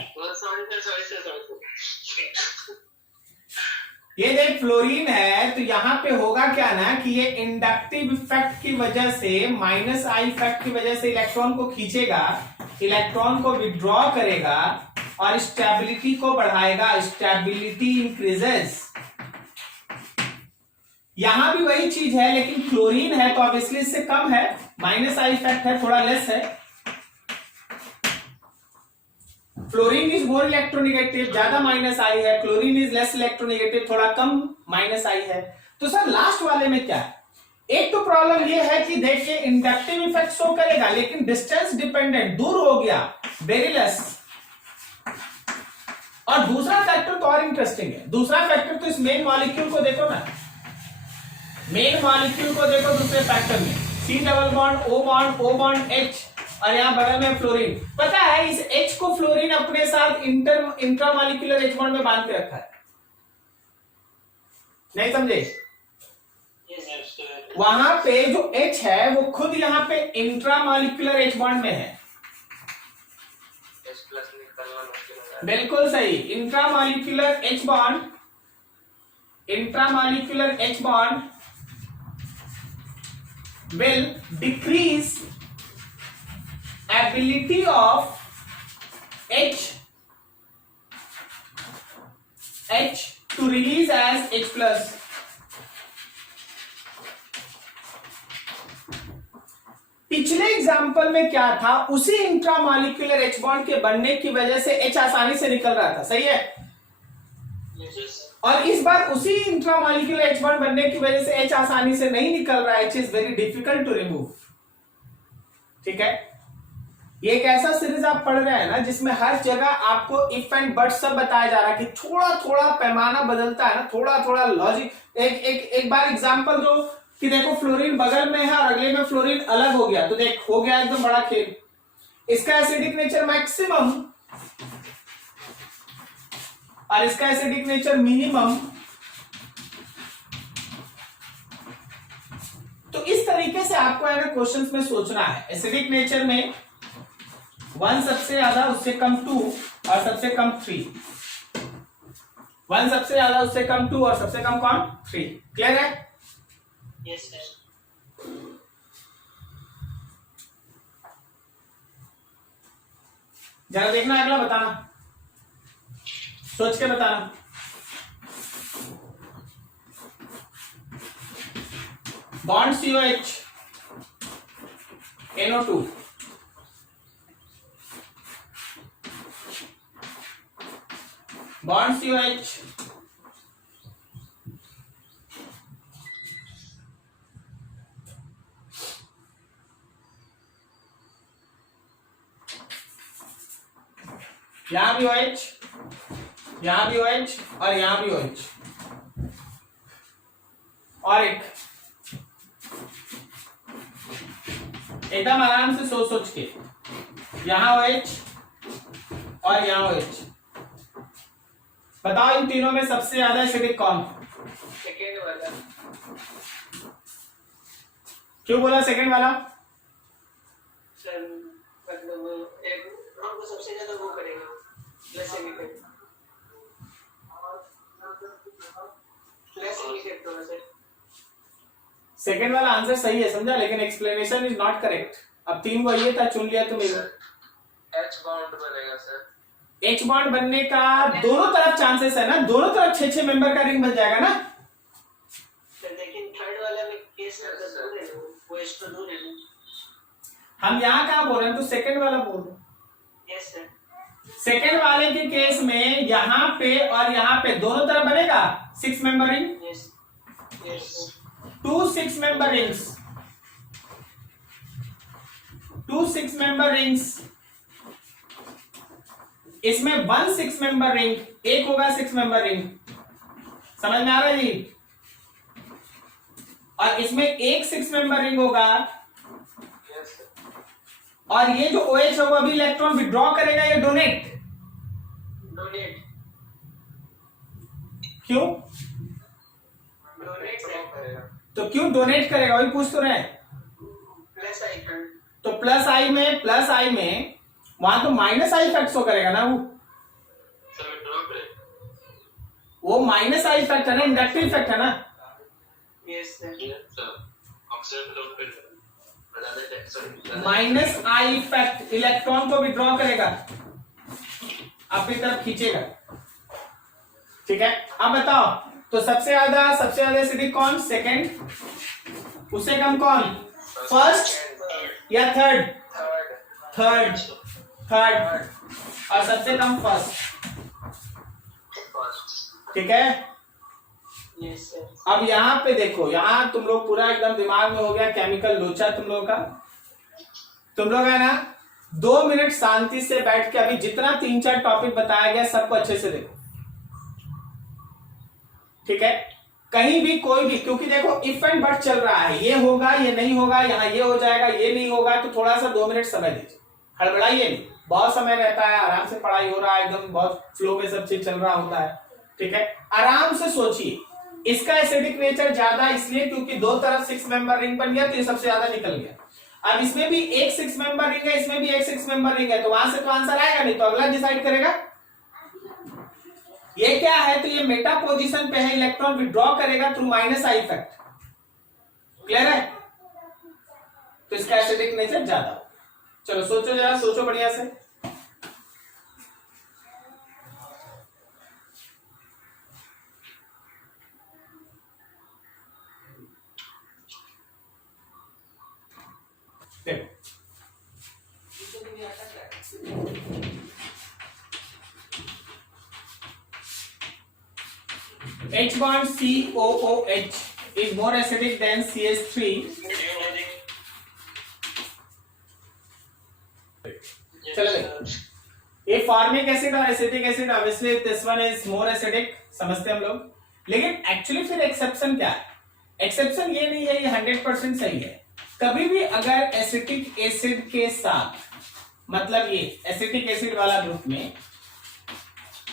ये देख फ्लोरीन है तो यहाँ पे होगा क्या ना कि ये इंडक्टिव इफेक्ट की वजह से, माइनस आई इफेक्ट की वजह से इलेक्ट्रॉन को खींचेगा, इलेक्ट्रॉन को विड्रॉ करेगा और स्टेबिलिटी को बढ़ाएगा, स्टेबिलिटी इंक्रीजेस। यहां भी वही चीज है, लेकिन क्लोरीन है तो ऑब्वियसली इससे कम है, माइनस आई इफेक्ट है, थोड़ा लेस है। फ्लोरीन इज मोर इलेक्ट्रोनेगेटिव, ज्यादा माइनस आई है, क्लोरीन इज लेस इलेक्ट्रोनेगेटिव, थोड़ा कम माइनस आई है। तो सर लास्ट वाले में क्या है? एक तो प्रॉब्लम ये है कि देखिए इंडक्टिव इफेक्ट शो करेगा लेकिन डिस्टेंस डिपेंडेंट, दूर हो गया, वेरी लेस। और दूसरा फैक्टर तो और इंटरेस्टिंग है, दूसरा फैक्टर तो इस मेन मॉलिक्यूल को देखो ना, मेन मॉलिक्यूल को देखो दूसरे फैक्टर में, C double bond O bond H, और यहां बगल में फ्लोरीन। पता है इस H को फ्लोरीन अपने साथ इंट्रामॉलिक्यूलर H बॉन्ड में बांध के रखा है, नहीं समझे? वहां पे जो H है वो खुद यहां पे इंट्रामॉलिक्यूलर H बॉन्ड में है। बिल्कुल सही, intramolecular H bond, intramolecular H bond will decrease ability of H to release as H plus. पिछले एग्जाम्पल में क्या था, उसी इंट्रामॉलिक्यूलर H बॉन्ड के बनने की वजह से H आसानी से निकल रहा था, सही है? और इस बार उसी इंट्रामॉलिक्यूलर H बॉन्ड बनने की वजह से H आसानी से नहीं निकल रहा है, H is very difficult to remove. ठीक है, ये एक ऐसा सीरीज आप पढ़ रहे हैं ना जिसमें हर जगह आपको इफ एंड बट सब बताया जा रहा है कि थोड़ा थोड़ा पैमाना बदलता है ना, थोड़ा थोड़ा लॉजिक। एक बार एग्जांपल दो कि देखो फ्लोरीन बगल में है और अगले में फ्लोरीन अलग हो गया, तो देख हो गया एकदम बड़ा खेल। इसका एसिडिक नेचर मैक्सिमम और इसका एसिडिक नेचर मिनिमम। तो इस तरीके से आपको है ना क्वेश्चंस में सोचना है। एसिडिक नेचर में 1 सबसे ज्यादा, उससे कम 2 और सबसे कम 3। 1 सबसे ज्यादा, उससे कम 2 और सबसे कम कौन? 3। क्लियर है? Yes sir. जरा देखना, अगला बताना, सोच के बताना। Bond COH NO2, bond COH यहां भी OH, यहां भी OH और यहां भी OH। और एकदम आराम से सोच सोच के, यहां OH और यहां OH। बताओ इन तीनों में सबसे ज्यादा एसिडिक कौन? सेकेंड वाला। क्यों बोला सेकंड वाला? सर मतलब एक हमको सबसे ज्यादा वो करेगा प्लस इमिटेट तो सर। सेकंड वाला आंसर सही है, समझा, लेकिन एक्सप्लेनेशन इज नॉट करेक्ट। अब 3 को ये था, चुन लिया तुमने। एच बॉन्ड बनेगा सर। एच बॉन्ड बनने का दोनों तरफ चांसेस है ना, दोनों तरफ 6-6 मेंबर का रिंग बन जाएगा ना। लेकिन थर्ड वाला में केस दूर है, वो एक्स्ट्रा दूर है। हम यहाँ कहाँ बोल रहे हैं, तो सेकंड वाला बोल रहे हैं। Yes sir. सेकंड वाले के केस में यहाँ पे और यहाँ पे दोनों तरफ बनेगा 6 member ring. Yes yes sir. 2 6 member rings, 2 6 member rings. इसमें 1 6 मेंबर रिंग, एक होगा 6 मेंबर रिंग। समझ में आ रहा है जी? और इसमें एक 6 मेंबर रिंग होगा। Yes sir. और ये जो OH है वो अभी इलेक्ट्रॉन विड्रॉ करेगा या डोनेट? डोनेट। क्यों? डोनेट करेगा। तो क्यों डोनेट करेगा, वही पूछ तो रहे हैं। Plus icon. तो प्लस आई में वहां तो माइनस आई इफेक्ट शो करेगा ना, वो माइनस आई इफेक्ट है ना, इंडक्टिव इफेक्ट है ना। Yes sir. Minus I effect electron को विड्रॉ करेगा, अपनी तरफ खींचेगा। ठीक है, अब बताओ तो सबसे ज्यादा एसिडिक कौन? सेकंड। उससे कम कौन? फर्स्ट या थर्ड? थर्ड। और सबसे कम फर्स्ट। ठीक है। Yes sir. अब यहाँ पे देखो, यहाँ तुम लोग पूरा एकदम दिमाग में हो गया केमिकल लोचा तुम लोगों का। तुम लोग है ना 2 मिनट शांति से बैठ के अभी जितना 3-4 टॉपिक बताया गया सबको अच्छे से देखो। ठीक है, कहीं भी कोई भी, क्योंकि देखो इफ एंड बट चल रहा है, ये होगा ये नहीं होगा, यहाँ ये हो जाएगा ये नहीं होगा, तो थोड़ा सा 2 मिनट समय दीजिए, हड़बड़ाइए नहीं, बहुत समय रहता है, आराम से पढ़ाई हो रहा है, एकदम बहुत फ्लो में सब चीज चल रहा होता है। ठीक है, आराम से सोचिए। इसका एसिडिक नेचर ज्यादा इसलिए क्योंकि दो तरफ 6 मेंबर रिंग बन गया, तो ये सबसे ज्यादा निकल गया। अब इसमें भी एक 6 मेंबर रिंग है, इसमें भी एक 6 मेंबर रिंग है, तो वहां से तो आंसर आएगा नहीं, तो अगला डिसाइड करेगा। ये क्या है, तो ये मेटा पोजीशन पे है, इलेक्ट्रॉन विड्रॉ करेगा through minus I effect. Clear है? तो इसका एसिडिक नेचर ज्यादा। चलो सोचो जरा, सोचो बढ़िया से। H bond COOH is more acidic than CH3. चलो ये फॉर्मिक एसिड और acetic acid, obviously this one is more acidic, समझते हम लोग। लेकिन एक्चुअली फिर एक्सेप्शन क्या है? एक्सेप्शन ये नहीं है, ये 100% सही है। कभी भी अगर एसिटिक एसिड के साथ, मतलब ये एसिटिक एसिड वाला ग्रुप में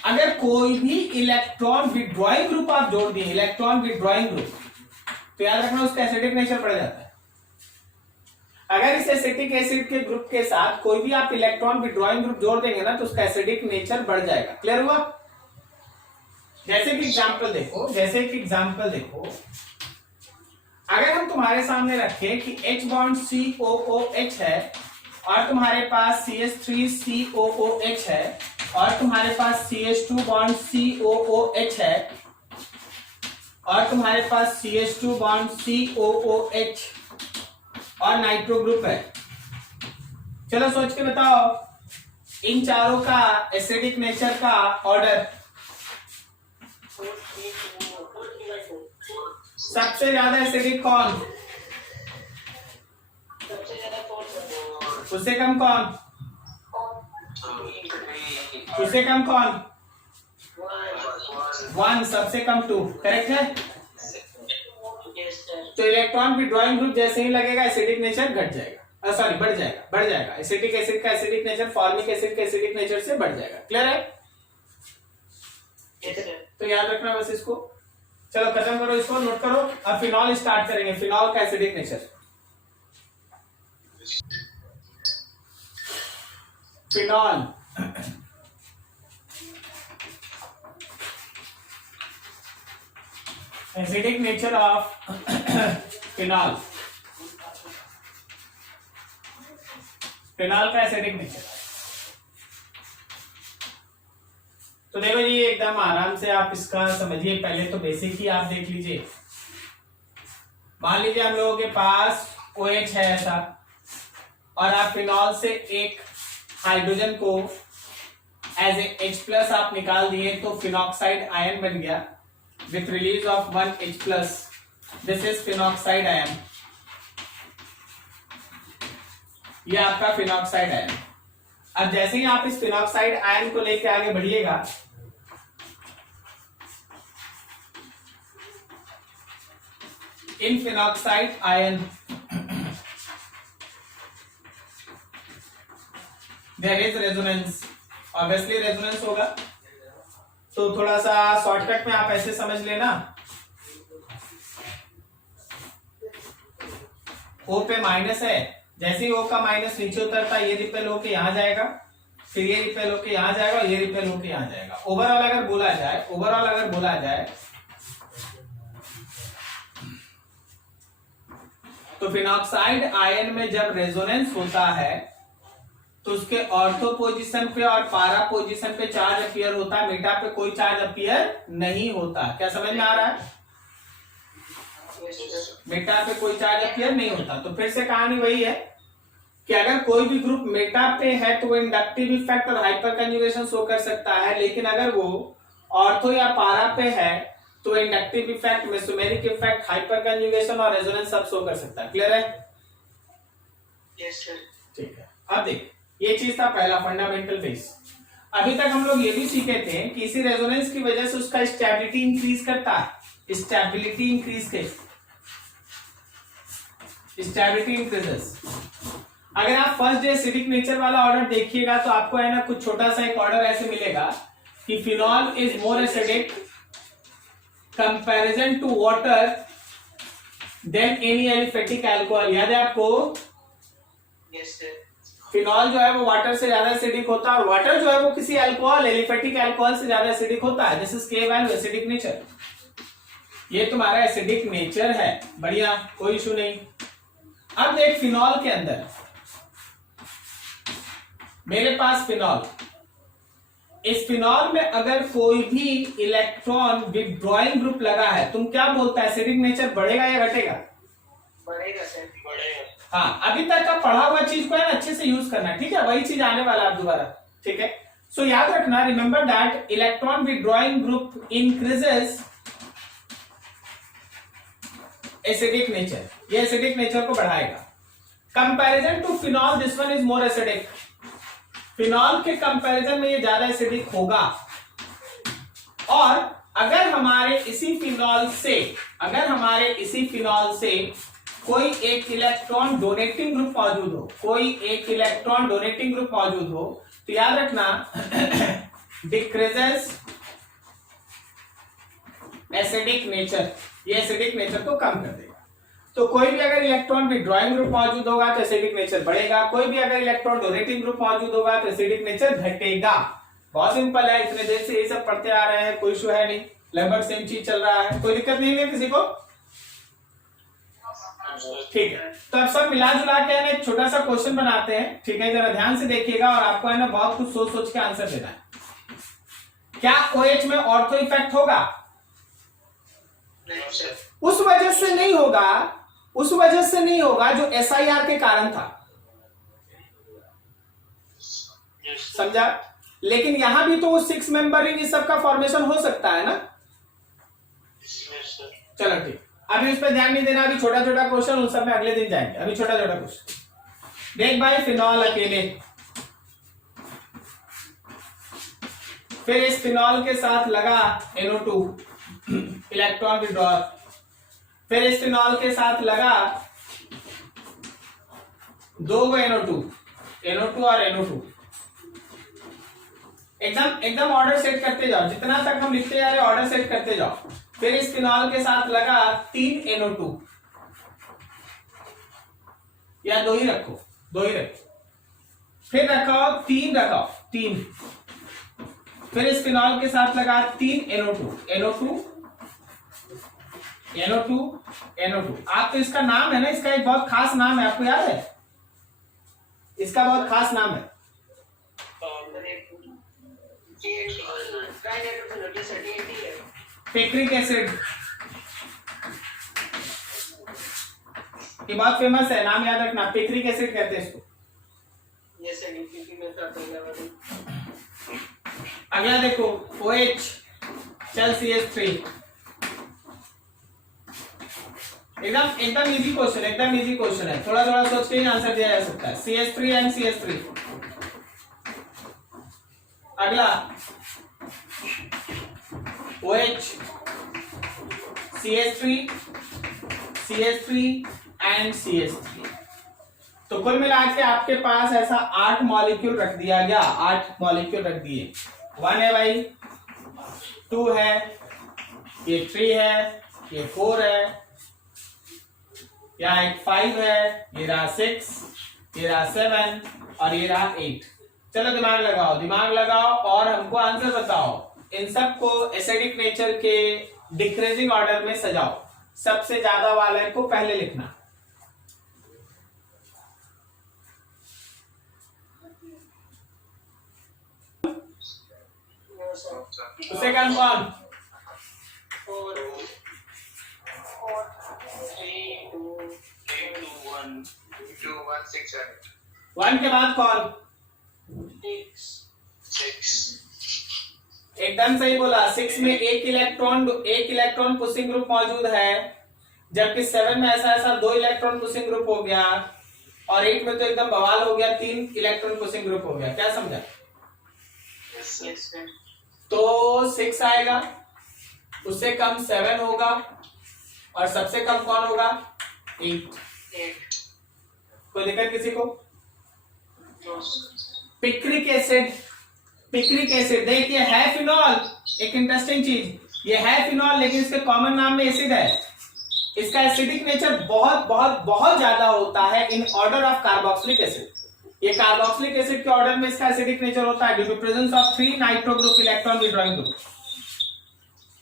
अगर कोई भी इलेक्ट्रॉन विड्रॉइंग ग्रुप आप जोड़ दिए, इलेक्ट्रॉन विड्रॉइंग ग्रुप, तो याद रखना उसका एसिडिक नेचर बढ़ जाता है। अगर इस एसिटिक एसिड के ग्रुप के साथ कोई भी आप इलेक्ट्रॉन विड्रॉइंग ग्रुप जोड़ देंगे ना, तो उसका एसिडिक नेचर बढ़ जाएगा। क्लियर हुआ? जैसे कि एग्जांपल देखो, अगर हम तुम्हारे सामने रखें कि H बॉन्ड COOH है और तुम्हारे पास CH3COOH है और तुम्हारे पास CH2 बॉन्ड COOH है और तुम्हारे पास CH2 बॉन्ड COOH और नाइट्रो ग्रुप है। चलो सोच के बताओ इन चारों का एसिडिक नेचर का ऑर्डर। सबसे ज्यादा एसिडिक कौन? सबसे ज्यादा कौन सा? उससे कम कौन? उससे कम कौन? 1 1, सबसे कम 2, करेक्ट है। yes sir तो इलेक्ट्रॉन विड्रॉइंग ग्रुप जैसे ही लगेगा एसिडिक नेचर घट जाएगा, सॉरी बढ़ जाएगा। एसिटिक एसिड का एसिडिक नेचर फॉर्मिक एसिड के एसिडिक नेचर से बढ़ जाएगा। क्लियर है? yes sir तो याद रखना बस इसको। चलो खत्म करो इसको, नोट करो। अब फिनॉल स्टार्ट करेंगे। फिनॉल का acidic nature, phenol acidic nature of phenol, phenol का एसिडिक नेचर। तो देखो जी एकदम आराम से आप इसका समझिए। पहले तो बेसिक ही आप देख लीजिए। मान लीजिए हम लोगों के पास OH है ऐसा, और आप फिनॉल से एक हाइड्रोजन को एज ए H+ आप निकाल दिए, तो फिनॉक्साइड आयन बन गया with release of 1 H+। This is phenoxide ion, ये आपका फिनॉक्साइड आयन। अब जैसे ही आप इस फिनॉक्साइड आयन को लेके आगे बढ़िएगा, in phenoxide ion there is resonance, obviously resonance होगा। तो थोड़ा सा शॉर्टकट में आप ऐसे समझ लेना, O पे माइनस है, जैसे ही O का माइनस नीचे उतरता है ये रिपेल होके यहां जाएगा, फिर ये रिपेल होके यहां जाएगा, और ये रिपेल होके यहां जाएगा। ओवरऑल अगर बोला जाए तो फिनॉक्साइड आयन में जब रेजोनेंस होता है तो उसके ऑर्थो पोजीशन पे और पारा पोजीशन पे चार्ज अपीयर होता है, मेटा पे कोई चार्ज अपीयर नहीं होता। क्या समझ में आ रहा है? yes sir मेटा पे कोई चार्ज अपीयर नहीं होता। तो फिर से कहानी वही है कि अगर कोई भी ग्रुप मेटा पे है तो वो इंडक्टिव इफेक्ट और हाइपर कंजुगेशन शो कर सकता है, लेकिन अगर वो ऑर्थो या पारा पे है तो inductive effect, mesomeric effect, hyper conjugation और रेजोनेंस सब शो कर सकता है। क्लियर है? yes sir ठीक है। अब देख, ये चीज था पहला फंडामेंटल बेस। अभी तक हम लोग ये भी सीखे थे कि इसी रेजोनेंस की वजह से उसका स्टेबिलिटी इंक्रीज करता है। स्टेबिलिटी इंक्रीज के स्टेबिलिटी इंक्रीजेस। अगर आप फर्स्ट डे एसिडिक नेचर वाला ऑर्डर देखिएगा तो आपको है ना कुछ छोटा सा एक ऑर्डर ऐसे मिलेगा कि phenol is more acidic comparison to water than any aliphatic alcohol. याद है आपको? yes sir फिनॉल जो है वो वाटर से ज्यादा एसिडिक होता है, और वाटर जो है वो किसी अल्कोहल, एलिफेटिक अल्कोहल से ज्यादा एसिडिक होता है। दिस इज के वैल्यू एसिडिक नेचर। ये तुम्हारा एसिडिक नेचर है, बढ़िया, कोई इशू नहीं। अब देख फिनॉल के अंदर मेरे पास फिनॉल, इस फिनॉल में अगर कोई भी इलेक्ट्रॉन विथड्रॉइंग ग्रुप लगा है, तुम क्या बोलता है एसिडिक नेचर बढ़ेगा या घटेगा? बढ़ेगा सर बढ़ेगा। हाँ, अभी तक का पढ़ा हुआ चीज को है ना अच्छे से यूज करना, ठीक है? वही चीज आने वाला आप दोबारा, ठीक है? सो याद रखना, remember that electron withdrawing group increases acidic nature, ये एसिडिक नेचर को बढ़ाएगा। Comparison to phenol this one is more acidic. Phenol के कंपैरिजन में ये ज्यादा एसिडिक होगा। और अगर हमारे इसी फिनॉल से कोई एक इलेक्ट्रॉन डोनेटिंग ग्रुप मौजूद हो, तो याद रखना डिक्रीजेस एसिडिक नेचर, ये एसिडिक नेचर को कम कर देगा। तो कोई भी अगर इलेक्ट्रॉन विथड्रॉइंग ग्रुप मौजूद होगा तो एसिडिक नेचर बढ़ेगा, कोई भी अगर इलेक्ट्रॉन डोनेटिंग ग्रुप मौजूद होगा तो एसिडिक नेचर घटेगा। बहुत सिंपल है, इतने देर से ये सब पढ़ते आ रहे हैं, कोई इशू है नहीं, लगभग सेम चीज चल रहा है, कोई दिक्कत नहीं है किसी को? ठीक है, तो अब सब मिला जुला के है ना एक छोटा सा क्वेश्चन बनाते हैं, ठीक है? जरा ध्यान से देखिएगा और आपको है ना बहुत कुछ सोच सोच के आंसर देना है। क्या OH में ऑर्थो इफेक्ट होगा? नहीं सर उस वजह से नहीं होगा जो SIR के कारण था, समझा? लेकिन यहां भी तो वो 6 मेंबर रिंग इस सब का फॉर्मेशन हो सकता है ना? चलो ठीक, अभी इस पर ध्यान नहीं देना, अभी छोटा छोटा क्वेश्चन उन सब में अगले दिन जाएंगे। अभी छोटा छोटा क्वेश्चन देख भाई, फिनॉल अकेले फिर इस फिनॉल के साथ लगा NO2 इलेक्ट्रॉन विड्रॉल, फिर इस फिनॉल के साथ लगा 2 NO2 और NO2। एकदम ऑर्डर सेट करते जाओ, जितना तक हम लिखते जा रहे ऑर्डर सेट करते जाओ। फिर इस फिनॉल के साथ लगा 3 NO2, या 2 ही रखो, फिर रखाओ 3 फिर इस फिनॉल के साथ लगा 3 NO2। आप तो इसका नाम है ना, इसका एक बहुत खास नाम है, आपको याद है? इसका बहुत खास नाम है, पिक्रिक एसिड। ये बहुत फेमस है, नाम याद रखना, पिक्रिक एसिड कहते हैं इसको। अगला देखो OH, चल CH3। एकदम इजी क्वेश्चन है, थोड़ा सोच के ही आंसर दिया जा सकता है। CH3 and CH3। अगला OH, CH3 एंड CH3। तो कुल मिला के आपके पास ऐसा 8 मॉलिक्यूल रख दिया गया, 8 मॉलिक्यूल रख दिए। 1 है भाई, 2 है, ये 3 है, ये 4 है, यहाँ एक 5 है, ये रहा 6, ये रहा 7 और ये रहा 8। चलो दिमाग लगाओ और हमको आंसर बताओ। इन सब को एसिडिक नेचर के डिक्रीजिंग ऑर्डर में सजाओ, सबसे ज्यादा वाले को पहले लिखना। सेकंड कौन? 4 3 2 1 2 1 6 7 1 के बाद कौन? 6 एकदम सही बोला। 6 में एक इलेक्ट्रॉन पुशिंग ग्रुप मौजूद है, जबकि 7 में ऐसा 2 इलेक्ट्रॉन पुशिंग ग्रुप हो गया, और 8 में तो एकदम बवाल हो गया, 3 इलेक्ट्रॉन पुशिंग ग्रुप हो गया। क्या समझा? तो 6 आएगा, उससे कम 7 होगा, और सबसे कम कौन होगा? 8। कोई दिक्कत किसी को? पिक्रिक एसिड देखिए है फिनॉल। एक इंटरेस्टिंग चीज, ये है फिनॉल लेकिन इसके कॉमन नाम में एसिड है। इसका एसिडिक नेचर बहुत बहुत बहुत ज्यादा होता है in order of carboxylic acid. ये कार्बोक्सिलिक एसिड के ऑर्डर में इसका एसिडिक नेचर होता है due to presence of 3 nitro group electron withdrawing group.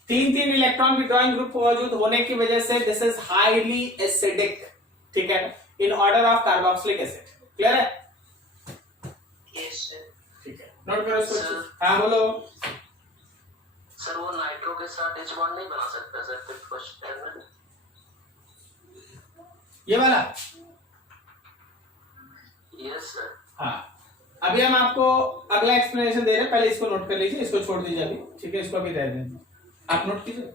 3 electron withdrawing group मौजूद होने की वजह से दिस इज हाईली एसिडिक, ठीक है, in order of carboxylic acid. Clear है? ठीक है, नोट करो इसको। हाँ बोलो सर। वो नाइट्रो के साथ H बॉन्ड नहीं बना सकता सर फिर फर्स्ट पेयर में? ये वाला? Yes sir. हाँ, अभी हम आपको अगला एक्सप्लेनेशन दे रहे हैं, पहले इसको नोट कर लीजिए, इसको छोड़ दीजिए अभी, ठीक है, इसको अभी रह दें, आप नोट कीजिए।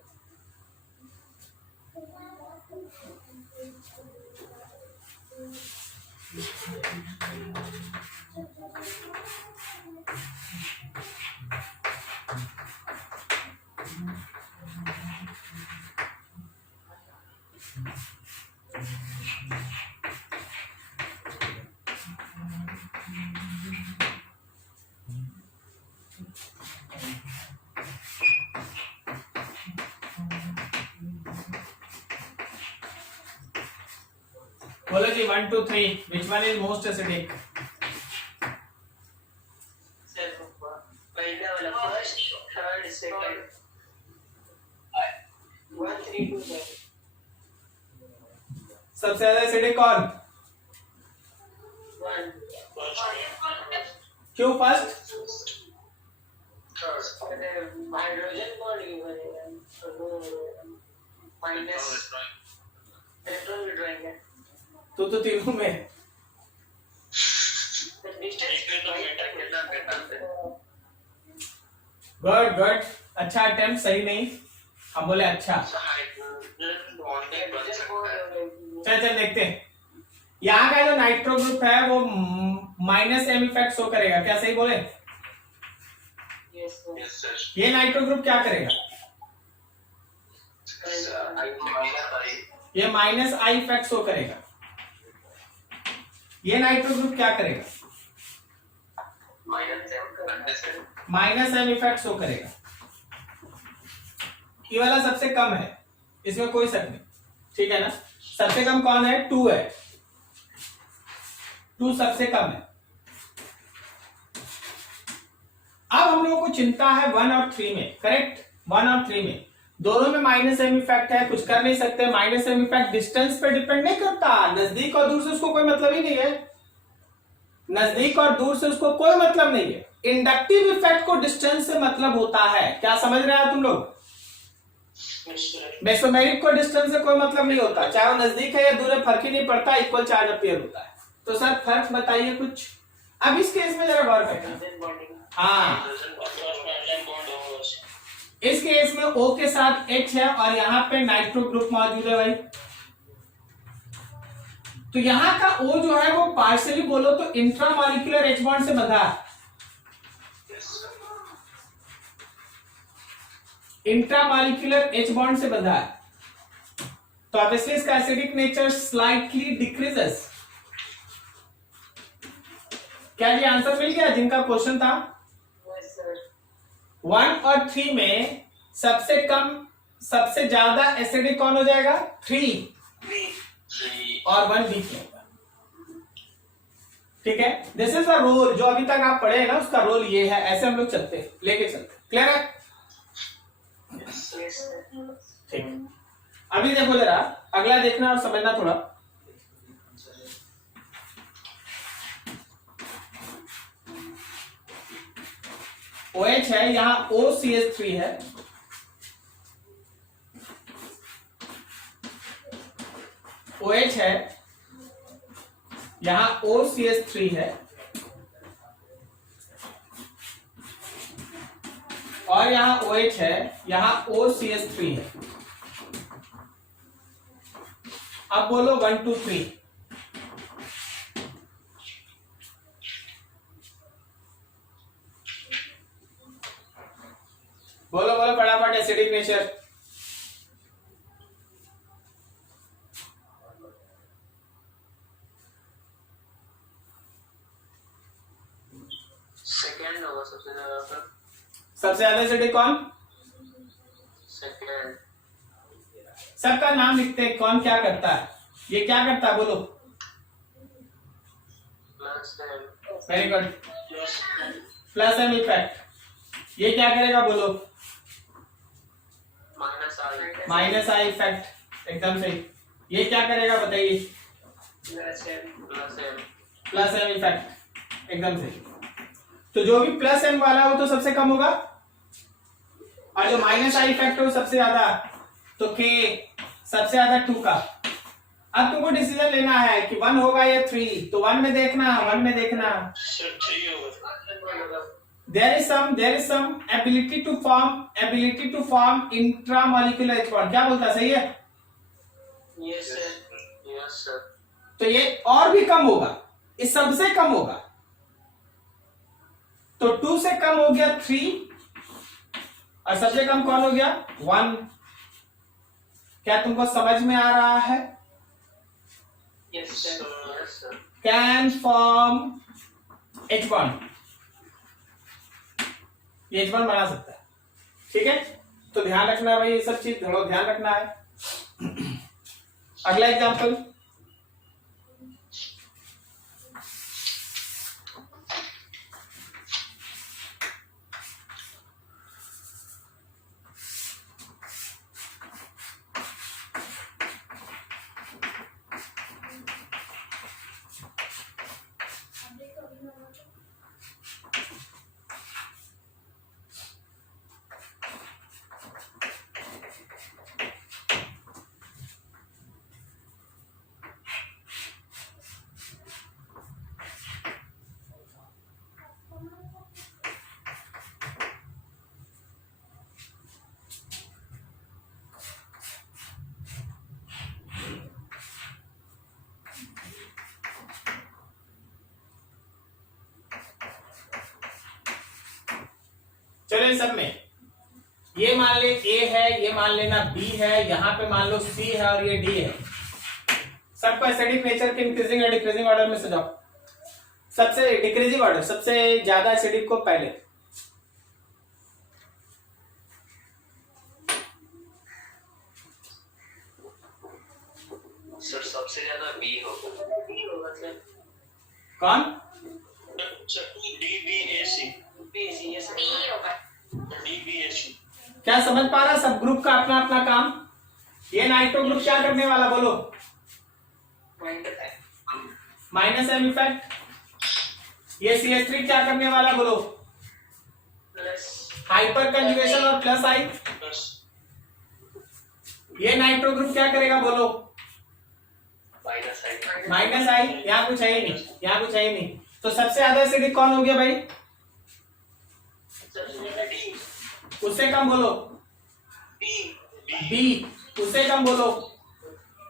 बोलो जी 1 2 3 which one is most acidic? पहला वाला, फर्स्ट, थर्ड, सेकंड। 1 3 2 7। सबसे ज्यादा एसिडिक कौन? 1 क्यों फर्स्ट? हाइड्रोजन बॉन्ड ही बनेगा, माइनस इलेक्ट्रॉन विड्रॉइंग है। तो तीनों में गुड, अच्छा अटेम्प्ट, सही नहीं, हम बोले अच्छा। चल देखते हैं। यहाँ का जो नाइट्रो ग्रुप है वो -m इफेक्ट शो करेगा, क्या सही बोले? यस सर यस सर ये नाइट्रो ग्रुप क्या करेगा? ये माइनस आई इफेक्ट शो करेगा। ये नाइट्रो ग्रुप क्या करेगा? माइनस एम इफेक्ट शो करेगा। ये वाला सबसे कम है, इसमें कोई शक नहीं, ठीक है ना। सबसे कम कौन है? 2 है, 2 सबसे कम है। अब हम लोगों को चिंता है 1 और 3 में, करेक्ट। 1 और 3 में दोनों में माइनस एम इफेक्ट है, कुछ कर नहीं सकते। माइनस एम इफेक्ट डिस्टेंस पे डिपेंड नहीं करता, नजदीक और दूर से उसको कोई मतलब ही नहीं है। नजदीक और दूर से उसको कोई मतलब नहीं है। इंडक्टिव इफेक्ट को डिस्टेंस से मतलब होता है, क्या समझ रहे हैं तुम लोग? मेसोमेरिक को डिस्टेंस से कोई मतलब नहीं होता, चाहे वो नजदीक है या दूर है, फर्क ही नहीं पड़ता, इक्वल चार्ज अपीयर होता है। तो सर फर्क बताइए कुछ। अब इस केस में जरा गौर करना। हाँ, इस केस में O के साथ H है और यहाँ पे नाइट्रो ग्रुप मौजूद है भाई। तो यहाँ का O जो है वो पार्शियली बोलो तो इंट्रामॉलिक्यूलर H बॉन्ड से बंधा है, इंट्रामॉलिक्यूलर H बॉन्ड से बंधा है। तो ऑब्वियसली इसका एसिडिक नेचर स्लाइटली डिक्रीजेस। क्या ये आंसर मिल गया जिनका क्वेश्चन था? 1 और 3 में सबसे कम सबसे ज्यादा एसिडिक कौन हो जाएगा? 3 और 1 बीच में होगा, ठीक है। दिस इज द रोल जो अभी तक आप पढ़े हैं ना, उसका रोल ये है, ऐसे हम लोग चलते हैं, लेके चलते हैं। क्लियर है? ठीक। अभी देखो जरा अगला देखना और समझना थोड़ा। OH है, यहां OCH3 है, OH है, यहां OCH3 है और यहां OH है, यहां OCH3 है। अब बोलो 1 2 3। बोलो बोलो फटाफट एसिडिक नेचर। सेकंड होगा सबसे ज्यादा सर। सबसे ज्यादा एसिडिक कौन? सेकंड। सबका नाम लिखते हैं, कौन क्या करता है। ये क्या करता है बोलो? Plus M. Very good, plus M effect. ये क्या करेगा बोलो? Minus I. Minus I effect, एकदम सही। ये क्या करेगा बताइए? Plus M. Plus M effect, एकदम सही। तो जो भी प्लस एम वाला हो तो सबसे कम होगा और जो माइनस आई इफेक्ट हो सबसे ज्यादा, तो के सबसे ज्यादा 2 का। अब तुमको डिसीजन लेना है कि 1 होगा या 3, तो 1 में देखना, 1 में देखना। सर 3 होगा। There is some ability to form intramolecular H bond। क्या बोलता है, सही है? Yes sir. Yes sir. तो ये और भी कम होगा, इस सबसे कम होगा। तो 2 से कम हो गया 3 और सबसे कम कौन हो गया? 1। क्या तुमको समझ में आ रहा है? Yes sir. Can form H bond, ये H bond बना सकता है, ठीक है। तो ध्यान रखना भाई, ये सब चीज थोड़ा ध्यान रखना है। अगला एग्जांपल, चलो इन सब में ये मान ले A है, ये मान लेना B है, यहाँ पे मान लो C है और ये D है। सबको एसिडिक नेचर के इंक्रीजिंग या डिक्रीजिंग ऑर्डर में सजाओ। सबसे डिक्रीजिंग ऑर्डर, सबसे ज्यादा एसिडिक को पहले। सर सबसे ज्यादा बी होगा सर। कौन? DBAC क्या समझ पा रहा? सब ग्रुप का अपना अपना काम। ये नाइट्रो ग्रुप क्या करने वाला बोलो? Minus M effect. ये CH3 क्या करने वाला बोलो? हाइपर कंजुगेशन और प्लस आई। ये नाइट्रो ग्रुप क्या करेगा बोलो? Minus I. यहाँ कुछ है ही नहीं, यहाँ कुछ है ही नहीं। तो सबसे ज्यादा एसिडिक कौन हो गया भाई? उससे कम बोलो। बी। उससे कम बोलो।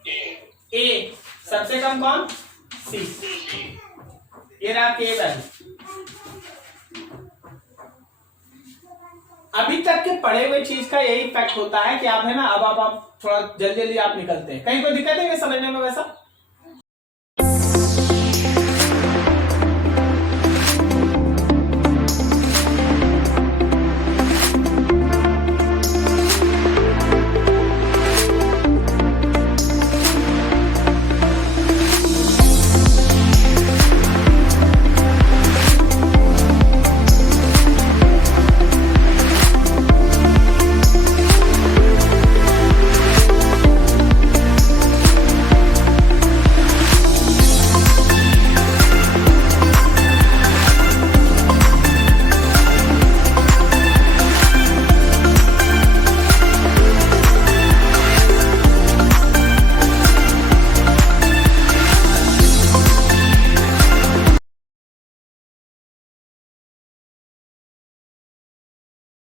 ए। सबसे कम कौन? सी। ये रहा के वैल्यू। अभी तक के पढ़े हुए चीज का यही इफेक्ट होता है कि आप है ना, अब आप थोड़ा जल्दी जल्दी आप निकलते हैं। कहीं कोई दिक्कत है समझने में? वैसा